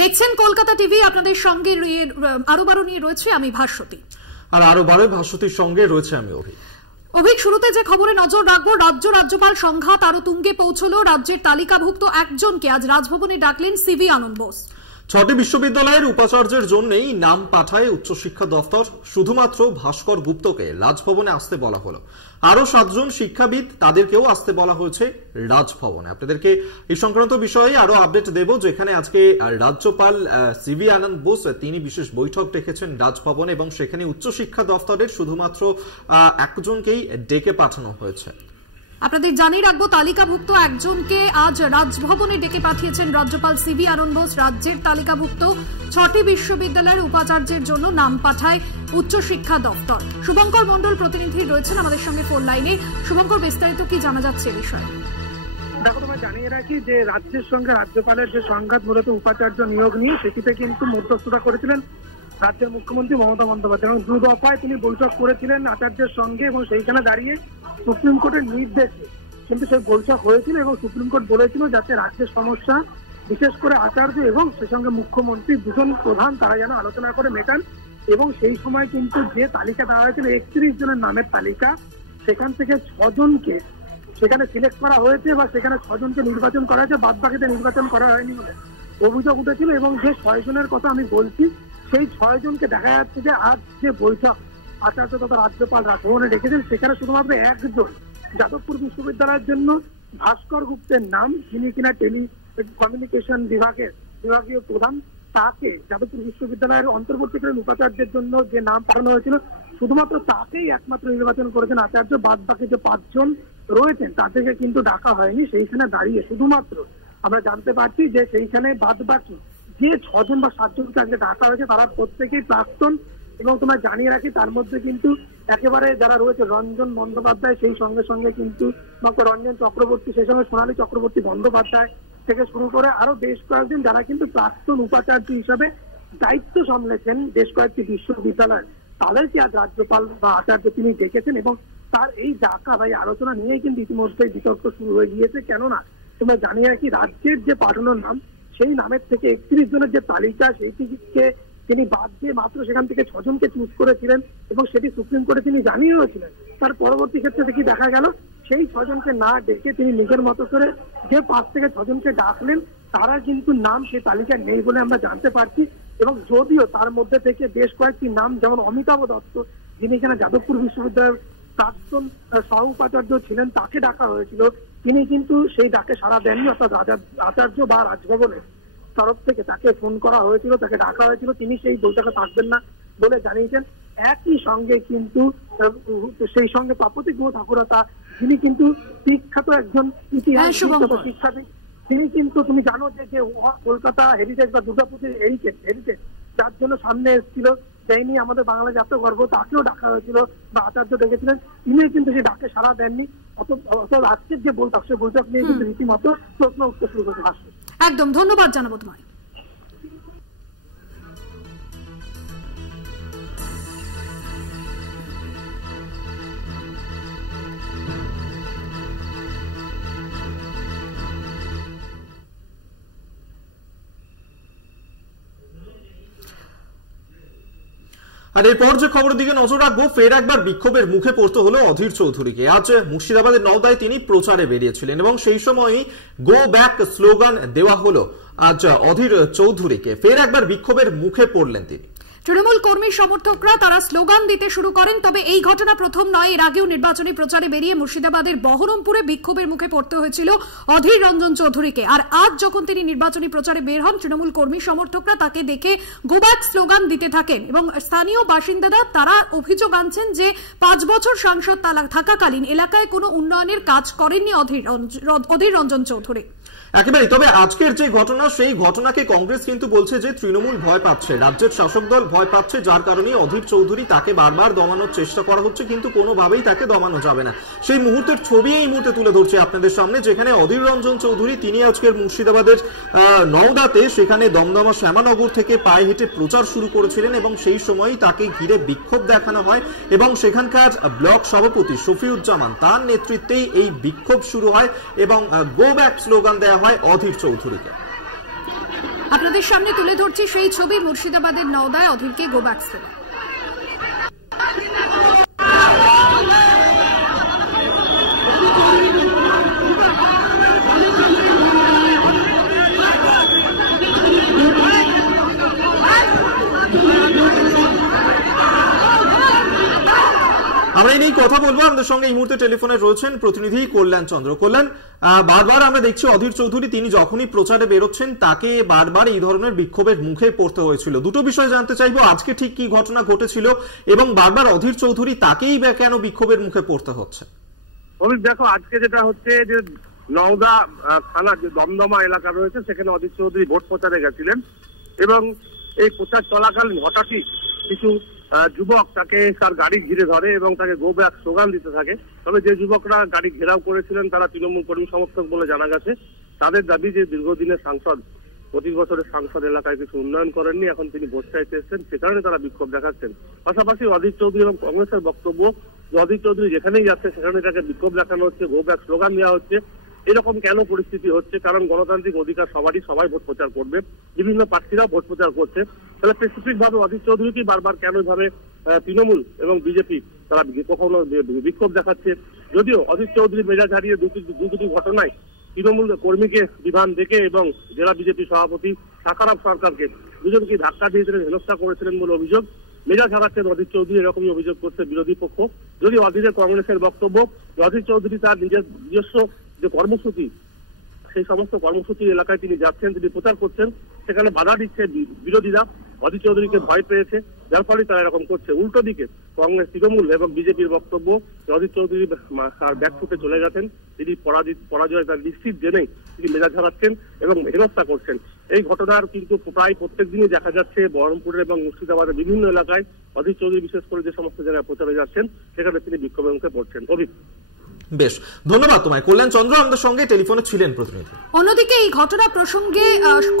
দেখছেন কলকাতা টিভি, আপনাদের সঙ্গে আরো বারো নিয়ে রয়েছে আমি ভাস্বতী, আর আরো বারো ভাস্বতীর সঙ্গে রয়েছে আমি অভিক। শুরুতে যে খবরে নজর রাখবো, রাজ্যপাল সংঘাত আরো তুঙ্গে পৌঁছলো। রাজ্যের তালিকাভুক্ত একজনকে আজ রাজভবনে ডাকলেন সিভি আনন্দ বোস। 6টি বিশ্ববিদ্যালয়ের উপাচার্যের জন্যই নাম পাঠায় উচ্চশিক্ষা দফতর। শুধুমাত্র ভাস্কর গুপ্তকে রাজভবনে আসতে বলা হলো। আরো 7 জন শিক্ষাবিদ, তাদেরকেও আসতে বলা হয়েছে রাজভবনে। আপনাদেরকে এই সংক্রান্ত বিষয়ে আরো আপডেট দেব, যেখানে আজকে রাজ্যপাল সিভি আনন্দ বোস তিনি বিশেষ বৈঠক ডেকেছেন রাজভবনে এবং সেখানে উচ্চশিক্ষা দফতরের শুধুমাত্র একজনকেই ডেকে পাঠানো হয়েছে। আপনাদের জানিয়ে রাখবো, তালিকাভুক্ত একজনকে আজ রাজভবনে ডেকে পাঠিয়েছেন রাজ্যপাল সিভি আনন্দ বোস। রাজ্যের তালিকাভুক্ত 6টি বিশ্ববিদ্যালয়ের উপাচার্যের জন্য নাম পাঠায় উচ্চশিক্ষা দপ্তর। শুভঙ্কর মণ্ডল প্রতিনিধি রয়েছেন আমাদের সঙ্গে ফোন লাইনে। শুভঙ্কর, বিস্তারিত কি জানা যাচ্ছে এই বিষয়ে? দেখো, তোমায় জানিয়ে রাখি যে রাজ্যের সঙ্গে রাজ্যপালের যে সংঘাত মূলত উপাচার্য নিয়োগ নিয়ে, সেটিতে কিন্তু মধ্যস্থতা করেছিলেন রাজ্যের মুখ্যমন্ত্রী মমতা বন্দ্যোপাধ্যায় এবং 2 দফায় তিনি বৈঠক করেছিলেন আচার্যের সঙ্গে এবং সেইখানে দাঁড়িয়ে সুপ্রিম কোর্টের নির্দেশে কিন্তু সেই বৈঠক হয়েছিল এবং সুপ্রিম কোর্ট বলেছিল যাতে রাজ্যের সমস্যা বিশেষ করে আচার্য এবং সে সঙ্গে মুখ্যমন্ত্রী দুজন প্রধান তারা যেন আলোচনা করে মেটান। এবং সেই সময় কিন্তু যে তালিকা দেওয়া হয়েছিল 31 জনের নামের তালিকা, সেখান থেকে 6 জনকে সেখানে সিলেক্ট করা হয়েছে বা সেখানে 6 জনকে নির্বাচন করা হয়েছে, বাদ বাকিতে নির্বাচন করা হয়নি বলে অভিযোগ উঠেছিল। এবং যে 6 জনের কথা আমি বলছি, সেই 6 জনকে দেখা যাচ্ছে যে আজ যে বৈঠক আচার্য তথা রাজ্যপাল রাজভবনে রেখেছেন, সেখানে শুধুমাত্র একজন যাদবপুর বিশ্ববিদ্যালয়ের জন্য ভাস্কর গুপ্তের নাম, যিনি কিনা টেলিকমিউনিকেশন বিভাগীয় প্রধান, তাকে যাদবপুর বিশ্ববিদ্যালয়ের অন্তর্বর্তীকালীন উপাচার্যের জন্য যে নাম পাঠানো হয়েছিল, শুধুমাত্র তাকেই একমাত্র নির্বাচন করেছেন আচার্য। বাদ বাকি যে 5 জন রয়েছেন তাদেরকে কিন্তু ডাকা হয়নি। সেইখানে দাঁড়িয়ে শুধুমাত্র আমরা জানতে পারছি যে সেইখানে বাদ বাকি যে 6 জন বা 7 জনকে আজকে ডাকা হয়েছে তারা প্রত্যেকেই প্রাক্তন। এবং তোমায় জানিয়ে রাখি, তার মধ্যে কিন্তু একেবারে যারা রয়েছে রঞ্জন বন্দ্যোপাধ্যায়, সেই সঙ্গে সঙ্গে কিন্তু রঞ্জন চক্রবর্তী, সেই সঙ্গে সোনালী চক্রবর্তী বন্দ্যোপাধ্যায় থেকে শুরু করে আরো বেশ কয়েকজন যারা কিন্তু প্রাক্তন উপাচার্য হিসাবে দায়িত্ব সামলেছেন বেশ কয়েকটি বিশ্ববিদ্যালয়, তাদেরকে আজ রাজ্যপাল বা আচার্য তিনি ডেকেছেন। এবং তার এই ডাকা বা এই আলোচনা নিয়েই কিন্তু ইতিমধ্যে বিতর্ক শুরু হয়ে গিয়েছে। কেননা তোমরা জানিয়ে রাখি, রাজ্যের যে পাঠানোর নাম, সেই নামের থেকে 31 জনের যে তালিকা, সেইটিকে তিনি বাদ দিয়ে মাত্র সেখান থেকে 6 জনকে চুজ করেছিলেন এবং সেটি সুপ্রিম কোর্টে তিনি জানিয়েওছিলেন। তার পরবর্তী ক্ষেত্রে দেখি দেখা গেল সেই 6 জনকে না ডেকে তিনি নিজের মতো করে যে 5 থেকে 6 জনকে ডাকলেন, তারা কিন্তু নাম সেই তালিকায় নেই বলে আমরা জানতে পারছি। এবং যদিও তার মধ্যে থেকে বেশ কয়েকটি নাম, যেমন অমিতাভ দত্ত, যিনি এখানে যাদবপুর বিশ্ববিদ্যালয়ের প্রাক্তন সহ উপাচার্য ছিলেন, তাকে ডাকা হয়েছিল, তিনি কিন্তু সেই ডাকে সাড়া দেননি। অর্থাৎ আচার্য বা রাজভবনের তরফ থেকে তাকে ফোন করা হয়েছিল, তাকে ডাকা হয়েছিল, তিনি সেই বৈঠকে থাকবেন না বলে জানিয়েছেন। একই সঙ্গে কিন্তু সেই সঙ্গে তপতি গুহ ঠাকুরতা, যিনি কিন্তু বিখ্যাত একজন ইতিহাস শিক্ষাবিদ, তিনি কিন্তু তুমি জানো যে কলকাতা হেরিটেজ বা দুর্গাপুরের হেরিটেজ যার জন্য সামনে এসেছিল, সেই নিয়ে আমাদের বাংলা জাতীয় গর্ব, তাকেও ডাকা হয়েছিল বা আচার্য ডেকেছিলেন, তিনি কিন্তু সেই ডাকে সাড়া দেননি। অত আজকের যে বৈঠক, সে বৈঠক নিয়ে কিন্তু রীতিমতো প্রশ্ন উঠতে শুরু করেছে। ভাষ্য একদম ধন্যবাদ জানাবো তোমায়। আর এরপর যে খবরের দিকে নজর রাখবো, ফের একবার বিক্ষোভের মুখে পড়তে হলো অধীর চৌধুরীকে। আজ মুর্শিদাবাদের নওদায় তিনি প্রচারে বেরিয়েছিলেন এবং সেই সময়ই গো ব্যাক স্লোগান দেওয়া হলো আজ অধীর চৌধুরীকে। ফের একবার বিক্ষোভের মুখে পড়লেন তিনি। তৃণমূল কর্মী সমর্থকরা তারা স্লোগান দিতে শুরু করেন। তবে এই ঘটনা প্রথম নয়, এর আগেও নির্বাচনী প্রচারে বেরিয়ে মুর্শিদাবাদের বহরমপুরে বিক্ষোভের মুখে পড়তে হয়েছিল অধীর রঞ্জন চৌধুরীকে। আর আজ যখন তিনি নির্বাচনী প্রচারে বের হন, তৃণমূল কর্মী সমর্থকরা তাকে দেখে গো ব্যাক স্লোগান দিতে থাকেন এবং স্থানীয় বাসিন্দারা তারা অভিযোগ আনছেন যে 5 বছর সাংসদ থাকাকালীন এলাকায় কোনো উন্নয়নের কাজ করেননি অধীর রঞ্জন চৌধুরী। একেবারে। তবে আজকের যে ঘটনা, সেই ঘটনাকে কংগ্রেস কিন্তু বলছে যে তৃণমূল ভয় পাচ্ছে, রাজ্যের শাসক দল ভয় পাচ্ছে, যার কারণে অধীর চৌধুরী তাকে বারবার দমানোর চেষ্টা করা হচ্ছে, কিন্তু কোনোভাবেই তাকে দমানো যাবে না। সেই মুহূর্তের ছবি এই মুহূর্তে তুলে ধরছে আপনাদের সামনে, যেখানে অধীর রঞ্জন চৌধুরী তিনি আজকের মুর্শিদাবাদের নওদাতে সেখানে দমদমা শ্যামানগর থেকে পায়ে হেঁটে প্রচার শুরু করেছিলেন এবং সেই সময়ই তাকে ঘিরে বিক্ষোভ দেখানো হয় এবং সেখানকার ব্লক সভাপতি শফিউজ্জামান তার নেতৃত্বেই এই বিক্ষোভ শুরু হয় এবং গো ব্যাক স্লোগান দেওয়া হয় অধীর চৌধুরীকে। আপনাদের সামনে তুলে ধরছি সেই ছবি মুর্শিদাবাদের নওদায় অধীরকে গো ব্যাক স্লোগান। আমরা এই নিয়ে কথা বলবো। আমাদের সঙ্গে এই মুহূর্তে টেলিফোনে রয়েছেন প্রতিনিধি কল্যাণ চন্দ্র। কল্যাণ, বারবার আমরা দেখছি অধীর চৌধুরী তিনি যখনই প্রচারে বেরোচ্ছেন তাকে বারবার এই ধরনের বিক্ষোভের মুখে পড়তে হয়েছিল। দুটো বিষয় জানতে চাইবো, আজকে ঠিক কি ঘটনা ঘটেছিল এবং বারবার অধীর চৌধুরী তাকেই কেন বিক্ষোভের মুখে পড়তে হচ্ছে? দেখো, আজকে যেটা হচ্ছে যে নওদা থানা যে দমদমা এলাকা রয়েছে সেখানে অধীর চৌধুরী ভোট প্রচারে গেছিলেন এবং এই প্রচার চলাকালীন হঠাৎই কিছু যুবক তাকে তার গাড়ি ঘিরে ধরে এবং তাকে গো ব্যাক স্লোগান দিতে থাকে। তবে যে যুবকরা গাড়ি ঘেরাও করেছিলেন তারা তৃণমূল কর্মী সমর্থক বলে জানা গেছে। তাদের দাবি যে দীর্ঘদিনের সাংসদ, 25 বছরের সাংসদ এলাকায় কিছু উন্নয়ন করেননি, এখন তিনি ভোট চাইতে এসেছেন, সে কারণে তারা বিক্ষোভ দেখাচ্ছেন। পাশাপাশি অধীর চৌধুরী এবং কংগ্রেসের বক্তব্য যে অধীর চৌধুরী যেখানেই যাচ্ছে সেখানে তাকে বিক্ষোভ দেখানো হচ্ছে, গো ব্যাক স্লোগান দেওয়া হচ্ছে। এরকম কেন পরিস্থিতি হচ্ছে? কারণ গণতান্ত্রিক অধিকার সবারই, সবাই ভোট প্রচার করবে, বিভিন্ন প্রার্থীরাও ভোট প্রচার করছে। তাহলে স্পেসিফিক ভাবে অধীর চৌধুরীকে বারবার কেন এভাবে তৃণমূল এবং বিজেপি তারা কখনো বিক্ষোভ দেখাচ্ছে? যদিও অধীর চৌধুরী মেজাজ হারিয়ে দুটি ঘটনায় তৃণমূল কর্মীকে বিধান দেখে এবং জেলা বিজেপি সভাপতি সাকারাম সরকারকে দুজনকে ধাক্কা দিয়েছিলেন, হেনস্থা করেছিলেন বলে অভিযোগ। মেজাজ হারাচ্ছেন অধীর চৌধুরী, এরকমই অভিযোগ করছে বিরোধী পক্ষ। যদি অধীরের কংগ্রেসের বক্তব্য অধীর চৌধুরী তার নিজস্ব যে কর্মসূচি, সেই সমস্ত কর্মসূচি এলাকায় তিনি যাচ্ছেন, তিনি প্রচার করছেন, সেখানে বাধা দিচ্ছে বিরোধীরা। অধীর চৌধুরীকে ভয় পেয়েছে, যার ফলে তারা এরকম করছে। উল্টো দিকে কংগ্রেস, তৃণমূল এবং বিজেপির বক্তব্য অধীর চৌধুরী ব্যাকফুটে চলে গেছেন, তিনি পরাজয় তার নিশ্চিত জেনেই তিনি মেজাজ হারাচ্ছেন এবং হেনস্থা করছেন। এই ঘটনার কিন্তু প্রায় প্রত্যেক দিনই দেখা যাচ্ছে বহরমপুরের এবং মুর্শিদাবাদের বিভিন্ন এলাকায় অধীর চৌধুরী বিশেষ করে যে সমস্ত জায়গায় প্রচারে যাচ্ছেন সেখানে তিনি বিক্ষোভের মুখে পড়ছেন। বেশ, ধন্যবাদ তোমায় কল্যাণ চন্দ্র, আমাদের সঙ্গে টেলিফোনে ছিলেন প্রতিনিধি। অন্যদিকে এই ঘটনা প্রসঙ্গে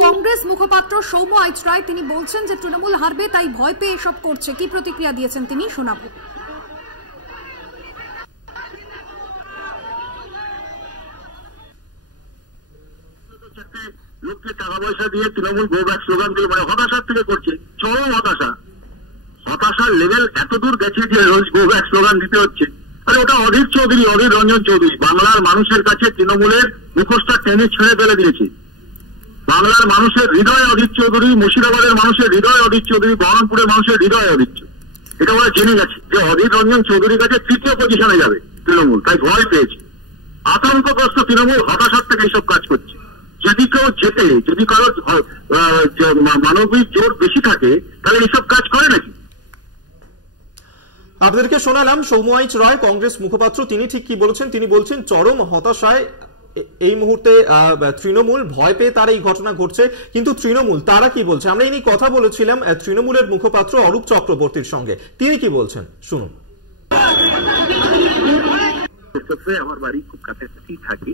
কংগ্রেস মুখপাত্র সৌম্য আইচরায় তিনি বলছেন যে তৃণমূল হারবে তাই ভয় পেয়ে এসব করছে। কি প্রতিক্রিয়া দিয়েছেন তিনি, শোনাবো। লোককে টাকা পয়সা দিয়ে তৃণমূল গো ব্যাক স্লোগান দিয়ে মানে হতাশার থেকে করছে, চরম হতাশার লেভেল এত দূর গেছে যে রোজ গো ব্যাক স্লোগান দিতে হচ্ছে। আরে ওটা অধীর চৌধুরী, অধীর রঞ্জন চৌধুরী বাংলার মানুষের কাছে তৃণমূলের মুখোশটা টেনে ছেড়ে ফেলে দিয়েছে। বাংলার মানুষের হৃদয় অধীর চৌধুরী, মুর্শিদাবাদের মানুষের হৃদয় অধীর চৌধুরী, বহরমপুরের মানুষের হৃদয় অধীর চৌধুরী। এটা ওরা জেনে গেছে যে অধীর রঞ্জন চৌধুরীর কাছে তৃতীয় পজিশনে যাবে তৃণমূল, তাই ভয় পেয়েছে। আতঙ্কগ্রস্ত তৃণমূল হতাশার থেকে এইসব কাজ করছে। যদি কেউ জেতে, যদি কারো মানবিক জোর বেশি থাকে তাহলে এইসব কাজ করে নাকি? আপনাদেরকে শোনালাম সৌম্য আইচরায় কংগ্রেস মুখপাত্র, তিনি ঠিক কি বলেছেন। তিনি বলছেন চরম হতাশায় এই মুহূর্তে তৃণমূল, ভয় পেয়ে তার এই ঘটনা ঘটছে। কিন্তু তৃণমূল তারা কি বলছে আমরা এই নিয়ে কথা বলেছিলাম তৃণমূলের মুখপাত্র অরূপ চক্রবর্তীর সঙ্গে, তিনি কি বলছেন শুনুন। আমার বাড়ি খুব কাছাকাছি থাকে,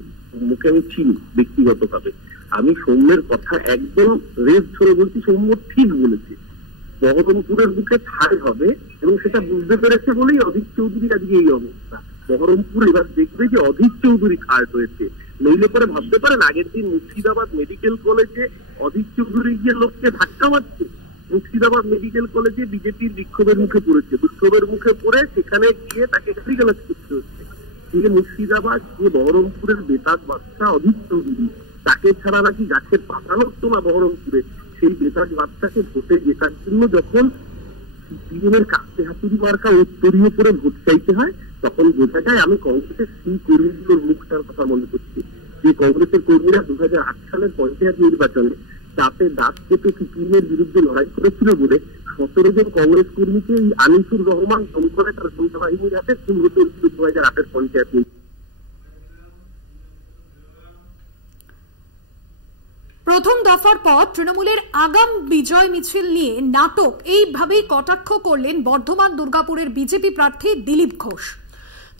মুখে আমি চিনি ব্যক্তিগতভাবে। আমি সৌম্যের কথা একদম রেস ধরে বলছি, সৌম্য ঠিক বলেছে। বহরমপুরের বুকে ঠাঁই হবে এবং সেটা বুঝতে পেরেছে বলেই অধীর চৌধুরী আজকে এই অবস্থা। বহরমপুর এবার দেখবে যে অধীর চৌধুরী খাট হয়েছে, নইলে পরে ভাবতে পারেন আগের দিন মুর্শিদাবাদ মেডিকেল কলেজে অধীর চৌধুরী গিয়ে লোককে ধাক্কা মারছে। মুর্শিদাবাদ মেডিকেল কলেজে বিজেপির বিক্ষোভের মুখে পড়েছে, বিক্ষোভের মুখে পড়ে সেখানে গিয়ে তাকে গালিগালাজ করতে হচ্ছে। যে মুর্শিদাবাদ, যে বহরমপুরের বেতাজ বাচ্চা অধীর চৌধুরী, তাকে ছাড়া নাকি গাছের পাতা নড়তো না বহরমপুরে। সেই বেতাজ বাচ্চাকে ভোটে জেতার জন্য যখন সিপিএমের কাছে হাতুড়ি মার্কা উত্তরীয় করে ভোট চাইতে হয় তখন বোঝা যায়। আমি কংগ্রেসের সেই কর্মীগুলোর মুখটার কথা মনে করছি, যে কংগ্রেসের কর্মীরা 2008 সালের পঞ্চায়েত নির্বাচনে চাপে দাঁত কেটে সিপিএমের বিরুদ্ধে লড়াই করেছিল বলে 17 জন কংগ্রেস কর্মীকে এই আনিসুর রহমান দম করে তার যৌথ বাহিনীর হাতে খুন হতে হয়েছিল 2008 পঞ্চায়েত। প্রথম দফার পর তৃণমূলের আগাম বিজয় মিছিল নিয়ে নাটক, এইভাবেই কটাক্ষ করলেন বর্ধমান দুর্গাপুরের বিজেপি প্রার্থী দিলীপ ঘোষ।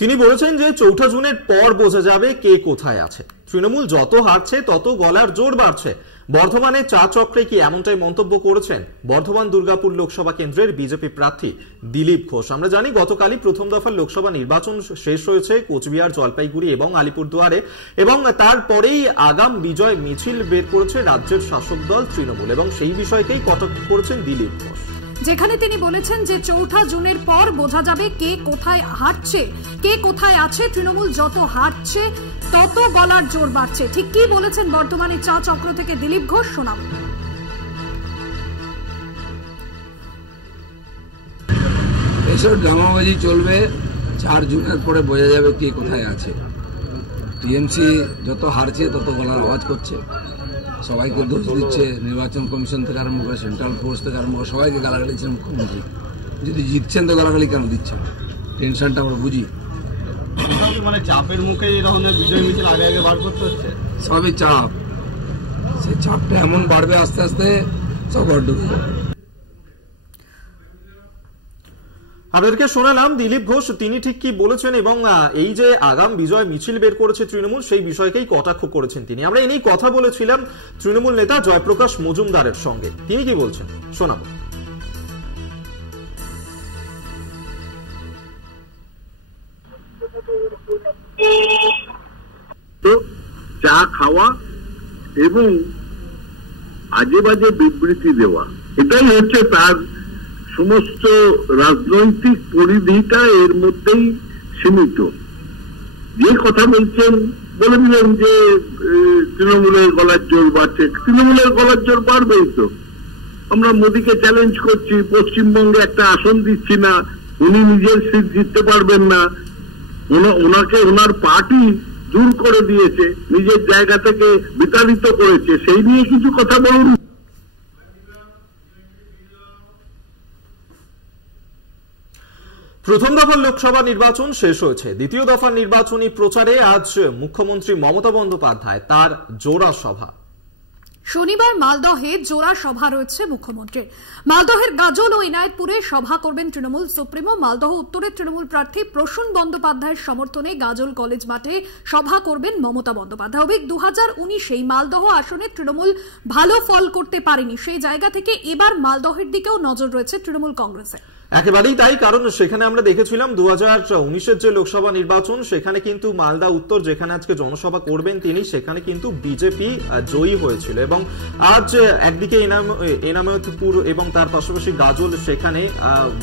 তিনি বলেছেন যে 4 জুনের পর বোঝা যাবে কে কোথায় আছে। তৃণমূল যত হারছে তত গলার জোর বাড়ছে। বর্ধমানে চা চক্রে কি এমনটাই মন্তব্য করেছেন বর্ধমান দুর্গাপুর লোকসভা কেন্দ্রের বিজেপি প্রার্থী দিলীপ ঘোষ। আমরা জানি গতকালই প্রথম দফার লোকসভা নির্বাচন শেষ হয়েছে কোচবিহার, জলপাইগুড়ি এবং আলিপুরদুয়ারে, এবং তারপরেই আগাম বিজয় মিছিল বের করেছে রাজ্যের শাসক দল তৃণমূল, এবং সেই বিষয়কেই কটাক্ষ করেছেন দিলীপ ঘোষ, যেখানে তিনি বলেছেন যে 4 জুনের পর বোঝা যাবে কে কোথায় হারছে, কে কোথায় আছে। তৃণমূল যত হারছে তত গলার জোর বাড়ছে। ঠিক কি বলেছেন বর্তমানে চা চক্র থেকে দিলীপ ঘোষ, শোনাবো। এসব ড্রামাবাজি চলবে, 4 জুনের পরে বোঝা যাবে কে কোথায় আছে। টিএমসি যত হারছে তত গলার আওয়াজ করছে, সবাইকে দোষ দিচ্ছে, নির্বাচন কমিশন থেকে আরম্ভ করে সেন্ট্রাল ফোর্স থেকে আরম্ভ করে সবাইকে গালাগালি দিচ্ছেন মুখ্যমন্ত্রী। যদি জিতছেন তো গালাগালি কেন দিচ্ছেন? টেনশনটা আমরা বুঝি। মানে চাপের মুখে এই ধরনের বিজয় মিছিল আগে আগে বার করতে হচ্ছে, সবই চাপ। সেই চাপটা এমন বাড়বে আস্তে আস্তে সব ডুববে। আপনাদেরকে শোনালাম দিলীপ ঘোষ তিনি ঠিক কি বলেছেন, এবং এই যে আগাম বিজয় মিছিল বের করেছে তৃণমূল সেই বিষয়কেই কটাক্ষ করেছেন তিনি। আমরা এই কথা বলেছিলাম তৃণমূল নেতা জয়প্রকাশ মজুমদারের সঙ্গে, তিনি কি বলছেন শোনাবো। তো চা খাওয়া এবং আজে বাজে বিবৃতি দেওয়া, এটাই হচ্ছে তার সমস্ত রাজনৈতিক পরিধিটা এর মধ্যেই সীমিত। যে কথা বলছেন, বলে দিলেন যে তৃণমূলের গলার জোর বাড়ছে, তৃণমূলের গলার জোর বাড়বেই তো। আমরা মোদীকে চ্যালেঞ্জ করছি, পশ্চিমবঙ্গে একটা আসন দিচ্ছি না, উনি নিজের সিট জিততে পারবেন না, ওনাকে ওনার পার্টি দূর করে দিয়েছে, নিজের জায়গা থেকে বিতাড়িত করেছে, সেই নিয়ে কিছু কথা বলুন। প্রথম দফার লোকসভা নির্বাচন শেষ হয়েছে, দ্বিতীয় দফার নির্বাচনী প্রচারে আজ মুখ্যমন্ত্রী মমতা বন্দ্যোপাধ্যায় তার জোড়া সভা। শনিবার মালদহে জোড়া সভা রয়েছে মুখ্যমন্ত্রীর। মালদহের গাজল ও ইনায়েতপুরে সভা করবেন তৃণমূল সুপ্রিমো। মালদহ উত্তরের তৃণমূল প্রার্থী প্রসূন বন্দ্যোপাধ্যায়ের সমর্থনে গাজল কলেজ মাঠে সভা করবেন মমতা বন্দ্যোপাধ্যায়। অভিযোগ 2019-এই মালদহ আসনে তৃণমূল ভালো ফল করতে পারেনি, সেই জায়গা থেকে এবার মালদহের দিকেও নজর রয়েছে তৃণমূল কংগ্রেসের। একেবারেই তাই, কারণ সেখানে আমরা দেখেছিলাম 2019-এর যে লোকসভা নির্বাচন সেখানে কিন্তু মালদা উত্তর যেখানে আজকে জনসভা করবেন তিনি, সেখানে কিন্তু বিজেপি জয়ী হয়েছিল, এবং আজ একদিকে এনামতপুর এবং তার পাশাপাশি গাজল সেখানে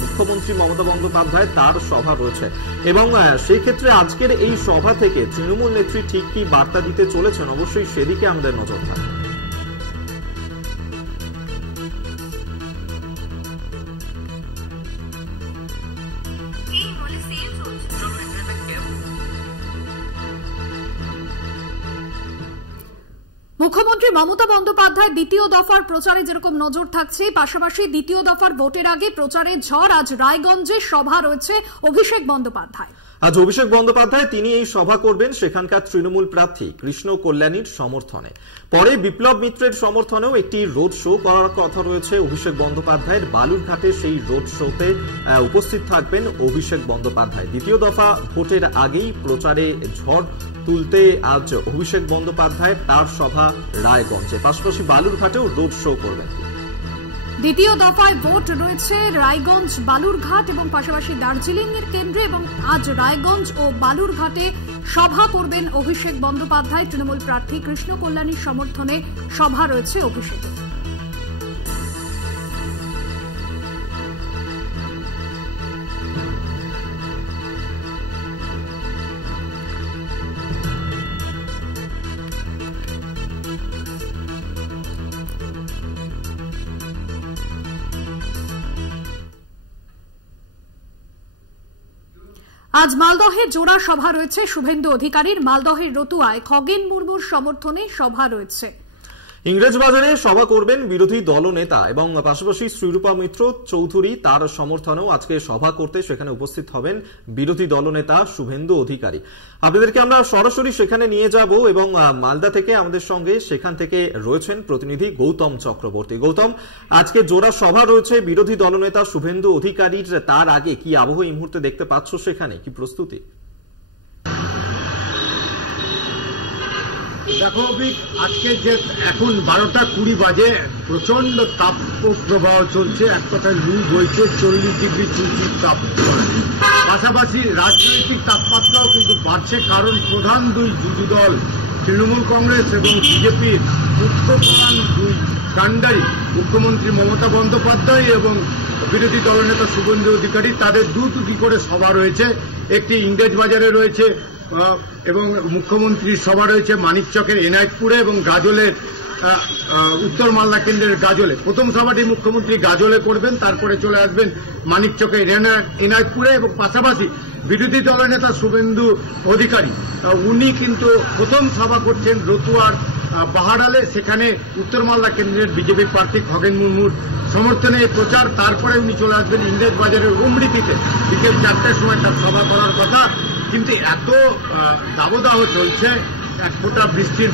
মুখ্যমন্ত্রী মমতা বন্দ্যোপাধ্যায় তার সভা রয়েছে, এবং সেই ক্ষেত্রে আজকের এই সভা থেকে তৃণমূল নেত্রী ঠিক কি বার্তা দিতে চলেছেন অবশ্যই সেদিকে আমাদের নজর থাকবে। মুখ্যমন্ত্রী মমতা বন্দ্যোপাধ্যায় দ্বিতীয় দফার প্রচারে যেরকম নজর থাকছে, পাশাপাশি দ্বিতীয় দফার ভোটের আগে প্রচারে ঝড়। আজ রায়গঞ্জে সভা রয়েছে অভিষেক বন্দ্যোপাধ্যায়। আজ অভিষেক বন্দ্যোপাধ্যায় তিনি এই সভা করবেন সেখানকার তৃণমূল প্রার্থী কৃষ্ণ কল্যাণীর সমর্থনে। পরে বিপ্লব মিত্রের সমর্থনেও একটি রোড শো করার কথা রয়েছে অভিষেক বন্দ্যোপাধ্যায়ের। বালুরঘাটে সেই রোড শোতে উপস্থিত থাকবেন অভিষেক বন্দ্যোপাধ্যায়। দ্বিতীয় দফা ভোটের আগেই প্রচারে ঝড় তুলতে আজ অভিষেক বন্দ্যোপাধ্যায় তার সভা রায়গঞ্জে, পাশাপাশি বালুরঘাটেও রোড শো করবেন। দ্বিতীয় দফায় ভোট রয়েছে রায়গঞ্জ, বালুরঘাট এবং পাশাপাশি দার্জিলিং এর কেন্দ্রে, এবং আজ রায়গঞ্জ ও বালুরঘাটে সভা করবেন অভিষেক বন্দ্যোপাধ্যায়। তৃণমূল প্রার্থী কৃষ্ণ কল্যাণীর সমর্থনে সভা রয়েছে অভিষেকের। আজ মালদহে জোড়া সভা রয়েছে শুভেন্দু অধিকারীর। মালদহের রতুয়ায় খগেন মুর্মুর সমর্থনে সভা রয়েছে। ইংরেজবাজারে সভা করবেন বিরোধী দলনেতা, এবং পাশাপাশি শ্রীরূপা মিত্র চৌধুরী তার সমর্থনেও আজকে সভা করতে সেখানে উপস্থিত হবেন বিরোধী দলনেতা শুভেন্দু অধিকারী। আপনাদেরকে আমরা সরাসরি সেখানে নিয়ে যাব, এবং মালদা থেকে আমাদের সঙ্গে সেখান থেকে রয়েছেন প্রতিনিধি গৌতম চক্রবর্তী। গৌতম, আজকে জোড়া সভা রয়েছে বিরোধী দলনেতা শুভেন্দু অধিকারীর, তার আগে কি আবহ এই মুহূর্তে দেখতে পাচ্ছ, সেখানে কি প্রস্তুতি? দেখো আজকে যে এখন 12:20 বাজে প্রচন্ড তাপপ্রবাহ চলছে, এক কথায় লু বইছে, 40 ডিগ্রি সেলসিয়াস তাপমাত্রা। পাশাপাশি রাজনৈতিক তাপমাত্রাও কিন্তু বাড়ছে, কারণ প্রধান দুই যুব দল তৃণমূল কংগ্রেস এবং বিজেপির মুখ্যপ্রধান দুই কাণ্ডারি মুখ্যমন্ত্রী মমতা বন্দ্যোপাধ্যায় এবং বিরোধী দলনেতা শুভেন্দু অধিকারী, তাদের দুটি করে সভা রয়েছে। একটি ইংরেজ বাজারে রয়েছে এবং মুখ্যমন্ত্রীর সভা রয়েছে মানিকচকের এনায়েতপুরে এবং গাজলের উত্তর মালদা কেন্দ্রের গাজলে। প্রথম সভাটি মুখ্যমন্ত্রী গাজলে করবেন, তারপরে চলে আসবেন মানিকচকের এনায়েতপুরে। এবং পাশাপাশি বিরোধী দলনেতা শুভেন্দু অধিকারী উনি কিন্তু প্রথম সভা করছেন রতুয়ার পাহাড়ালে, সেখানে উত্তর মালদা কেন্দ্রের বিজেপি প্রার্থী খগেন মুর্মুর সমর্থনে প্রচার। তারপরে উনি চলে আসবেন ইংরেজ বাজারের অমৃতিতে, বিকেল 4টার সময় তার সভা করার কথা। কিন্তু এত দাবদাহ চলছে, এক ফোঁটা বৃষ্টির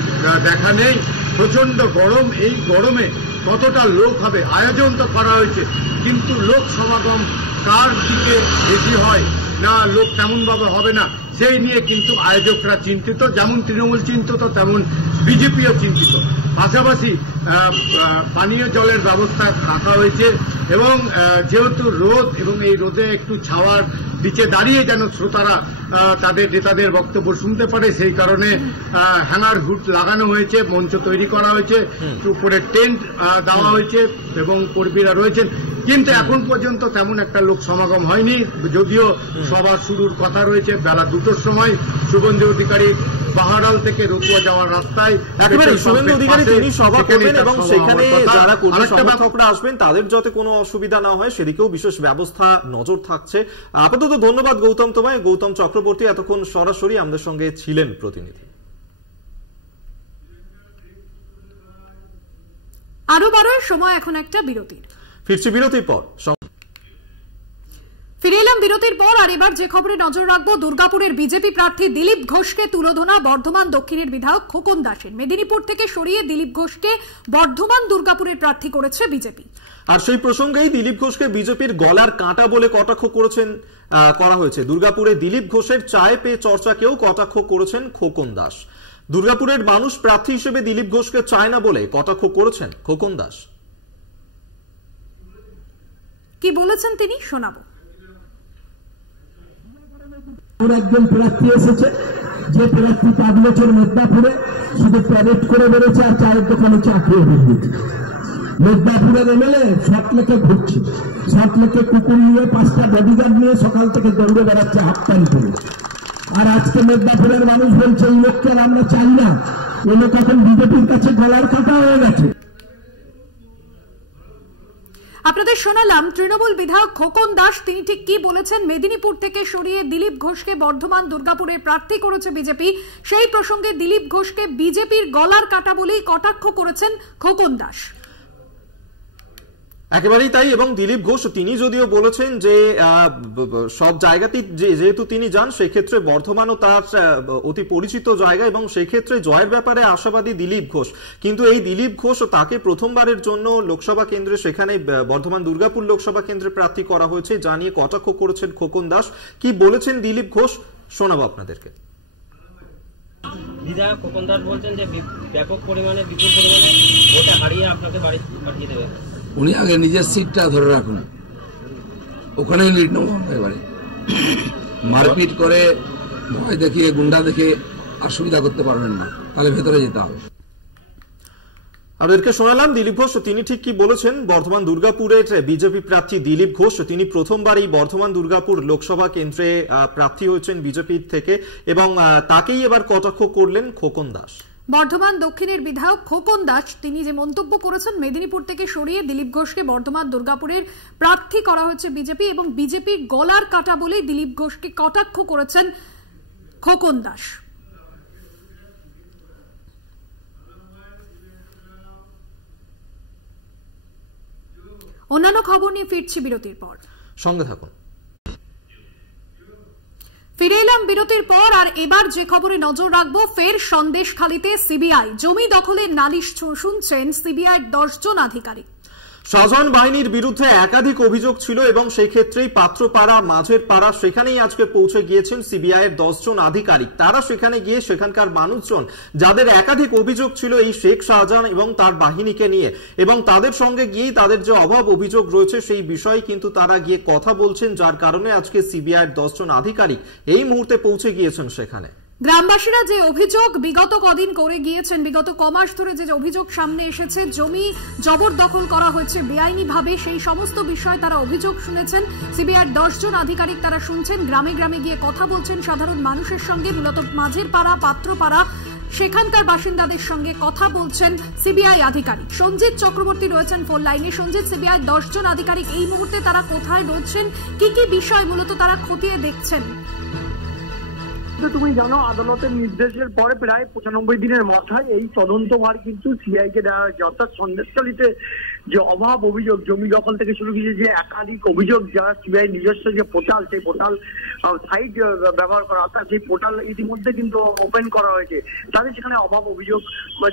দেখা নেই, প্রচন্ড গরম। এই গরমে কতটা লোক হবে, আয়োজন তো করা হয়েছে, কিন্তু লোক সমাগম কার দিকে বেশি হয় না লোক তেমনভাবে হবে না, সেই নিয়ে কিন্তু আয়োজকরা চিন্তিত। যেমন তৃণমূল চিন্তিত, তেমন বিজেপিও চিন্তিত। পাশাপাশি পানীয় জলের ব্যবস্থা রাখা হয়েছে এবং যেহেতু রোদ এবং এই রোদে একটু ছাওয়ার নিচে দাঁড়িয়ে যেন শ্রোতারা তাদের নেতাদের বক্তব্য শুনতে পারে, সেই কারণে হ্যাঙ্গার হুড লাগানো হয়েছে, মঞ্চ তৈরি করা হয়েছে, উপরে টেন্ট দেওয়া হয়েছে এবং কর্মীরা রয়েছেন। কিন্তু এখন পর্যন্ত তেমন একটা লোক সমাগম হয়নি, যদিও সভা শুরুর কথা রয়েছে বেলা 2টোর সময়। শুভেন্দু অধিকারী পাহাড়াল থেকে রতুয়া যাওয়ার রাস্তায় একেবারে শুভেন্দু অধিকারী তিনি সভা করবেন এবং সেখানে যারা কর্মী সমর্থকরা আসবেন তাদের যাতে কোনো অসুবিধা না হয় সেদিকেও বিশেষ ব্যবস্থা নজর থাকছে। আপাতত ধন্যবাদ গৌতম তোমায়। গৌতম চক্রবর্তী এতক্ষণ সরাসরি আমাদের সঙ্গে ছিলেন প্রতিনিধি। আরো বারের সময় এখন একটা বিরতির। ফিরছি বিরতির পর। ফিরে এলাম বিরতির পর। আর এবার যে খবরে নজর রাখবো, দুর্গাপুরের বিজেপি প্রার্থী দিলীপ ঘোষকে তুলোধনা বর্ধমান দক্ষিণের বিধায়ক খোকন দাসের। মেদিনীপুর থেকে সরিয়ে দিলীপ ঘোষকে বর্ধমান দুর্গাপুরের প্রার্থী করেছে বিজেপি। আর সেই প্রসঙ্গেই দিলীপ ঘোষকে বিজেপির গলার কাঁটা বলে কটাক্ষ করা হয়েছে। দুর্গাপুরে দিলীপ ঘোষের চায় পে চর্চাকেও কটাক্ষ করেছেন খোকন দাস। দুর্গাপুরের মানুষ প্রার্থী হিসেবে দিলীপ ঘোষকে চায় না বলে কটাক্ষ করেছেন খোকন দাস। কি বলেছেন তিনি শোনাবো। একজন প্রার্থী এসেছে, যে প্রার্থী 5 বছর মেদিনীপুরে শুধু প্যারেড করে বেড়েছে আর চায়ের দোকানে চা খেয়ে বেরিয়েছে। মেদিনীপুরের এমএলএ শর্টলেকে ঘুরছে, শর্টলেকে কুকুর নিয়ে 5টা বডিগার্ড নিয়ে সকাল থেকে দৌড়ে বেড়াচ্ছে হাফ প্যান্ট পরে। আর আজকে মেদিনীপুরের মানুষ বলছে এই লোককে আমরা চাই না, এই লোক এখন বিজেপির কাছে গলার কাটা হয়ে গেছে। আপনাদের শোনালাম তৃণমূল বিধায়ক খোকন দাস, তিনি ঠিক কি বলেছেন। মেদিনীপুর থেকে সরিয়ে দিলীপ ঘোষকে বর্ধমান দুর্গাপুরের প্রার্থী করেছে বিজেপি। সেই প্রসঙ্গে দিলীপ ঘোষকে বিজেপির গলার কাটা বলেই কটাক্ষ করেছেন খোকন দাস। একেবারেই তাই। এবং দিলীপ ঘোষ তিনি যদিও বলেছেন যে সব জায়গাতেই যেহেতু তিনি যান সেক্ষেত্রে বর্ধমানও তার অতি পরিচিত জায়গা এবং সেক্ষেত্রে জয়ের ব্যাপারে আশাবাদী দিলীপ ঘোষ। কিন্তু এই দিলীপ ঘোষ তাকে প্রথমবারের জন্য লোকসভা কেন্দ্রে সেখানে বর্ধমান দুর্গাপুর লোকসভা কেন্দ্রে প্রার্থী করা হয়েছে, যা নিয়ে কটাক্ষ করেছেন খোকন দাস। কি বলেছেন দিলীপ ঘোষ শোনাবো আপনাদেরকে। বিধায়ক খোকন দাস বলছেন যে ব্যাপক পরিমাণে বিপুল পরিমাণে ভোটে হারিয়ে আপনাকে বাড়ি পাঠিয়ে দেবে। উনি আগে নিজের সিটটা ধরে রাখুন, ওখানেই লিড নেব এবারে। মারপিট করে ভয় দেখিয়ে গুন্ডা দেখে আর সুবিধা করতে পারবেন না, তাহলে ভেতরে যেতে হবে। আপনাদেরকে শোনালাম দিলীপ ঘোষ তিনি ঠিক কি বলেছেন। বর্ধমান দুর্গাপুরের বিজেপি প্রার্থী দিলীপ ঘোষ তিনি প্রথমবার এই বর্ধমান দুর্গাপুর লোকসভা কেন্দ্রে প্রার্থী হয়েছেন বিজেপির থেকে এবং তাকেই এবার কটাক্ষ করলেন খোকন দাস। বর্ধমান দক্ষিণের বিধায়ক খোকন দাস তিনি যে মন্তব্য করেছেন, মেদিনীপুর থেকে সরিয়ে দিলীপ ঘোষকে বর্ধমান দুর্গাপুরের প্রার্থী করা হয়েছে বিজেপি এবং বিজেপির গলার কাটা বলে দিলীপ ঘোষকে কটাক্ষ করেছেন খোকন দাস। অন্যান্য খবর নিয়ে ফিরছি বিরতির পর, সঙ্গে থাকুন। ফিরে এলাম বিরতির পর। আর এবার যে খবরে নজর রাখবো, ফের সন্দেশখালীতে সিবিআই জমি দখলের নালিশ শুনছেন সিবিআই 10 জন আধিকারিক। শাহজাহান বাহিনীর বিরুদ্ধে একাধিক অভিযোগ ছিল এবং সেই ক্ষেত্রেই পাত্রপাড়া, মাঝের পাড়া, সেখানেই আজকে পৌঁছে গিয়েছেন সিবিআই এর 10 জন আধিকারিক। তারা সেখানে গিয়ে সেখানকার মানুষজন যাদের একাধিক অভিযোগ ছিল এই শেখ শাহজাহান এবং তার বাহিনীকে নিয়ে, এবং তাদের সঙ্গে গিয়েই তাদের যে অভাব অভিযোগ রয়েছে সেই বিষয়ে কিন্তু তারা গিয়ে কথা বলছেন, যার কারণে আজকে সিবিআই এর 10 জন আধিকারিক এই মুহূর্তে পৌঁছে গিয়েছেন সেখানে। গ্রামবাসীরা যে অভিযোগ বিগত কদিন করে গিয়েছেন, বিগত কমাস ধরে যে অভিযোগ সামনে এসেছে, জমি জবরদখল করা হয়েছে বেআইনি ভাবে, সেই সমস্ত বিষয় তারা অভিযোগ শুনেছেন। সিবিআই 10 জন আধিকারিক তারা শুনছেন, গ্রামে গ্রামে গিয়ে কথা বলছেন সাধারণ মানুষের সঙ্গে, মূলত মাঝের পাড়া, পাত্রপাড়া, সেখানকার বাসিন্দাদের সঙ্গে কথা বলছেন সিবিআই আধিকারিক। সঞ্জিত চক্রবর্তী রয়েছেন ফোন লাইনে। সঞ্জিত, সিবিআই 10 জন আধিকারিক এই মুহূর্তে তারা কোথায় রয়েছেন, কি কি বিষয় মূলত তারা খতিয়ে দেখছেন? তুমি জানো, আদালতের নির্দেশের পরে প্রায় 95 দিনের মাথায় এই তদন্তভার কিন্তু সিআই কে দেওয়া হয়েছে। অর্থাৎ সন্দেশখালীতে যে অভাব অভিযোগ, জমি দখল থেকে শুরু করে যে একাধিক অভিযোগ, যারা সিবিআই নিজস্ব যে পোর্টাল, সেই পোর্টাল সাইট ব্যবহার করা, অর্থাৎ সেই পোর্টাল ইতিমধ্যে কিন্তু ওপেন করা হয়েছে, তাদের সেখানে অভাব অভিযোগ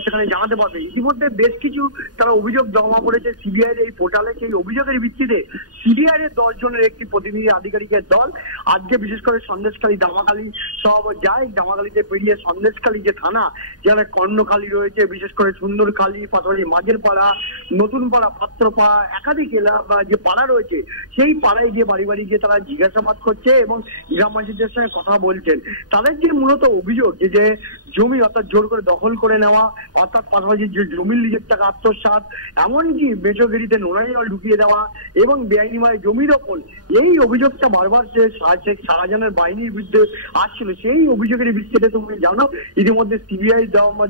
সেখানে জানাতে পারবে। ইতিমধ্যে বেশ কিছু তারা অভিযোগ জমা পড়েছে সিবিআই এই পোর্টালে। সেই অভিযোগের ভিত্তিতে সিবিআই এর 10 জনের একটি প্রতিনিধি আধিকারিকের দল আজকে বিশেষ করে সন্দেশখালী, দামাখালী সব যায়। দামাখালীতে পেরিয়ে সন্দেশখালী যে থানা, যেখানে কর্ণখালী রয়েছে, বিশেষ করে সুন্দরখালী, পাশাপাশি মাঝের পাড়া, নতুন পাড়া, পাত্রপাড়া, একাধিক এলাকা যে পাড়া রয়েছে, সেই পাড়ায় গিয়ে বাড়ি বাড়ি গিয়ে তারা জিজ্ঞাসাবাদ করছে এবং গ্রামবাসীদের সঙ্গে কথা বলছেন। তাদের যে মূলত অভিযোগ যে জমি অর্থাৎ জোর করে দখল করে নেওয়া, অর্থাৎ পাশাপাশি যে জমির নিজের টাকা আত্মসাৎ, এমনকি মেজগিরিতে নোনা জল ঢুকিয়ে দেওয়া এবং বেআইনিভাবে জমি দখল, এই অভিযোগটা বারবার শেখ শাহজাহানের বাহিনীর বিরুদ্ধে আসছিল। সেই অভিযোগের ভিত্তিতে তুমি জানো ইতিমধ্যে সিবিআই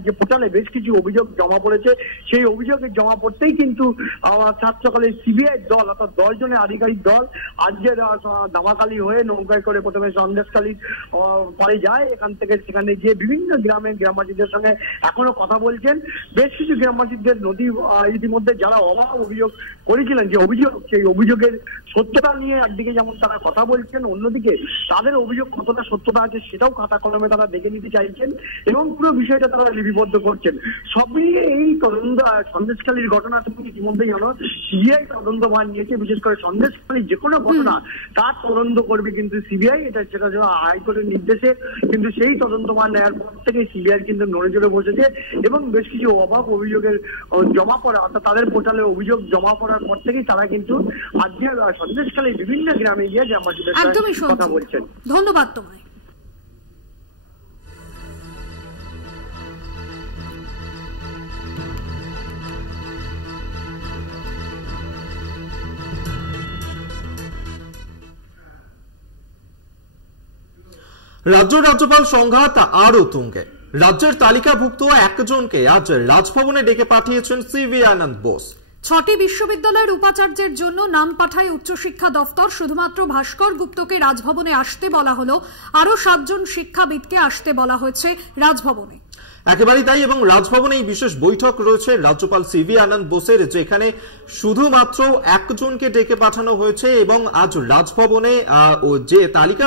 যে পোর্টালে বেশ কিছু অভিযোগ জমা পড়েছে। সেই অভিযোগের জমা পড়তেই কিন্তু সাত সকালে সিবিআই দল অর্থাৎ 10 জনের আধিকারিক দল আজকে দামাখালী হয়ে নৌকায় করে প্রথমে সন্দেশখালী পরে যায়। এখান থেকে সেখানে গিয়ে বিভিন্ন গ্রামে গ্রামবাসীদের সঙ্গে এখনো কথা বলছেন। বেশ কিছু গ্রামবাসীদের নদী ইতিমধ্যে যারা অভাব অভিযোগ করেছিলেন, যে অভিযোগ, সেই অভিযোগের সত্যতা নিয়ে একদিকে যেমন তারা কথা বলছেন, অন্যদিকে তাদের অভিযোগ কতটা সত্যতা আছে সেটাও খাতা কলমে তারা দেখে নিতে চাইছেন এবং পুরো বিষয়টা তারা লিপিবদ্ধ করছেন। সব মিলিয়ে এই তদন্ত সন্দেশখালীর ঘটনা তুমি ইতিমধ্যেই জানো সিবিআই তদন্তভার নিয়েছে। বিশেষ করে সন্দেশখালীর যে কোনো ঘটনা তার তদন্ত করবে কিন্তু সিবিআই, এটা সেটা হাইকোর্টের নির্দেশে কিন্তু সেই তদন্তভার নেওয়ার পর থেকে সিবিআই কিন্তু নড়ে চড়ে বসেছে এবং বেশ কিছু অভাব অভিযোগের জমা পড়া, অর্থাৎ তাদের পোর্টালে অভিযোগ জমা পড়ার পর থেকেই তারা কিন্তু আজকে সন্দেশখালীর বিভিন্ন গ্রামে গিয়ে গ্রামবাসীদের সঙ্গে কথা বলছেন। ধন্যবাদ তোমায়। রাজ্যপাল সংঘাত আরো তুঙ্গে। রাজ্যের তালিকাভুক্ত একজনকে আজ রাজভবনে ডেকে পাঠিয়েছেন সিভি আনন্দ বোস। 6টি বিশ্ববিদ্যালয়ের উপাচার্যের জন্য নাম পাঠায় উচ্চশিক্ষা দফতর। শুধুমাত্র ভাস্কর গুপ্তকে রাজভবনে আসতে বলা হলো, আরো 7 জন শিক্ষাবিদকে আসতে বলা হয়েছে রাজভবনে। একেবারেই তাই, এবং রাজভবনে এই বিশেষ বৈঠক রয়েছে রাজ্যপাল সিভি আনন্দ বোসের, যেখানে শুধুমাত্র একজনকে ডেকে পাঠানো হয়েছে এবং আজ রাজভবনে যে তালিকা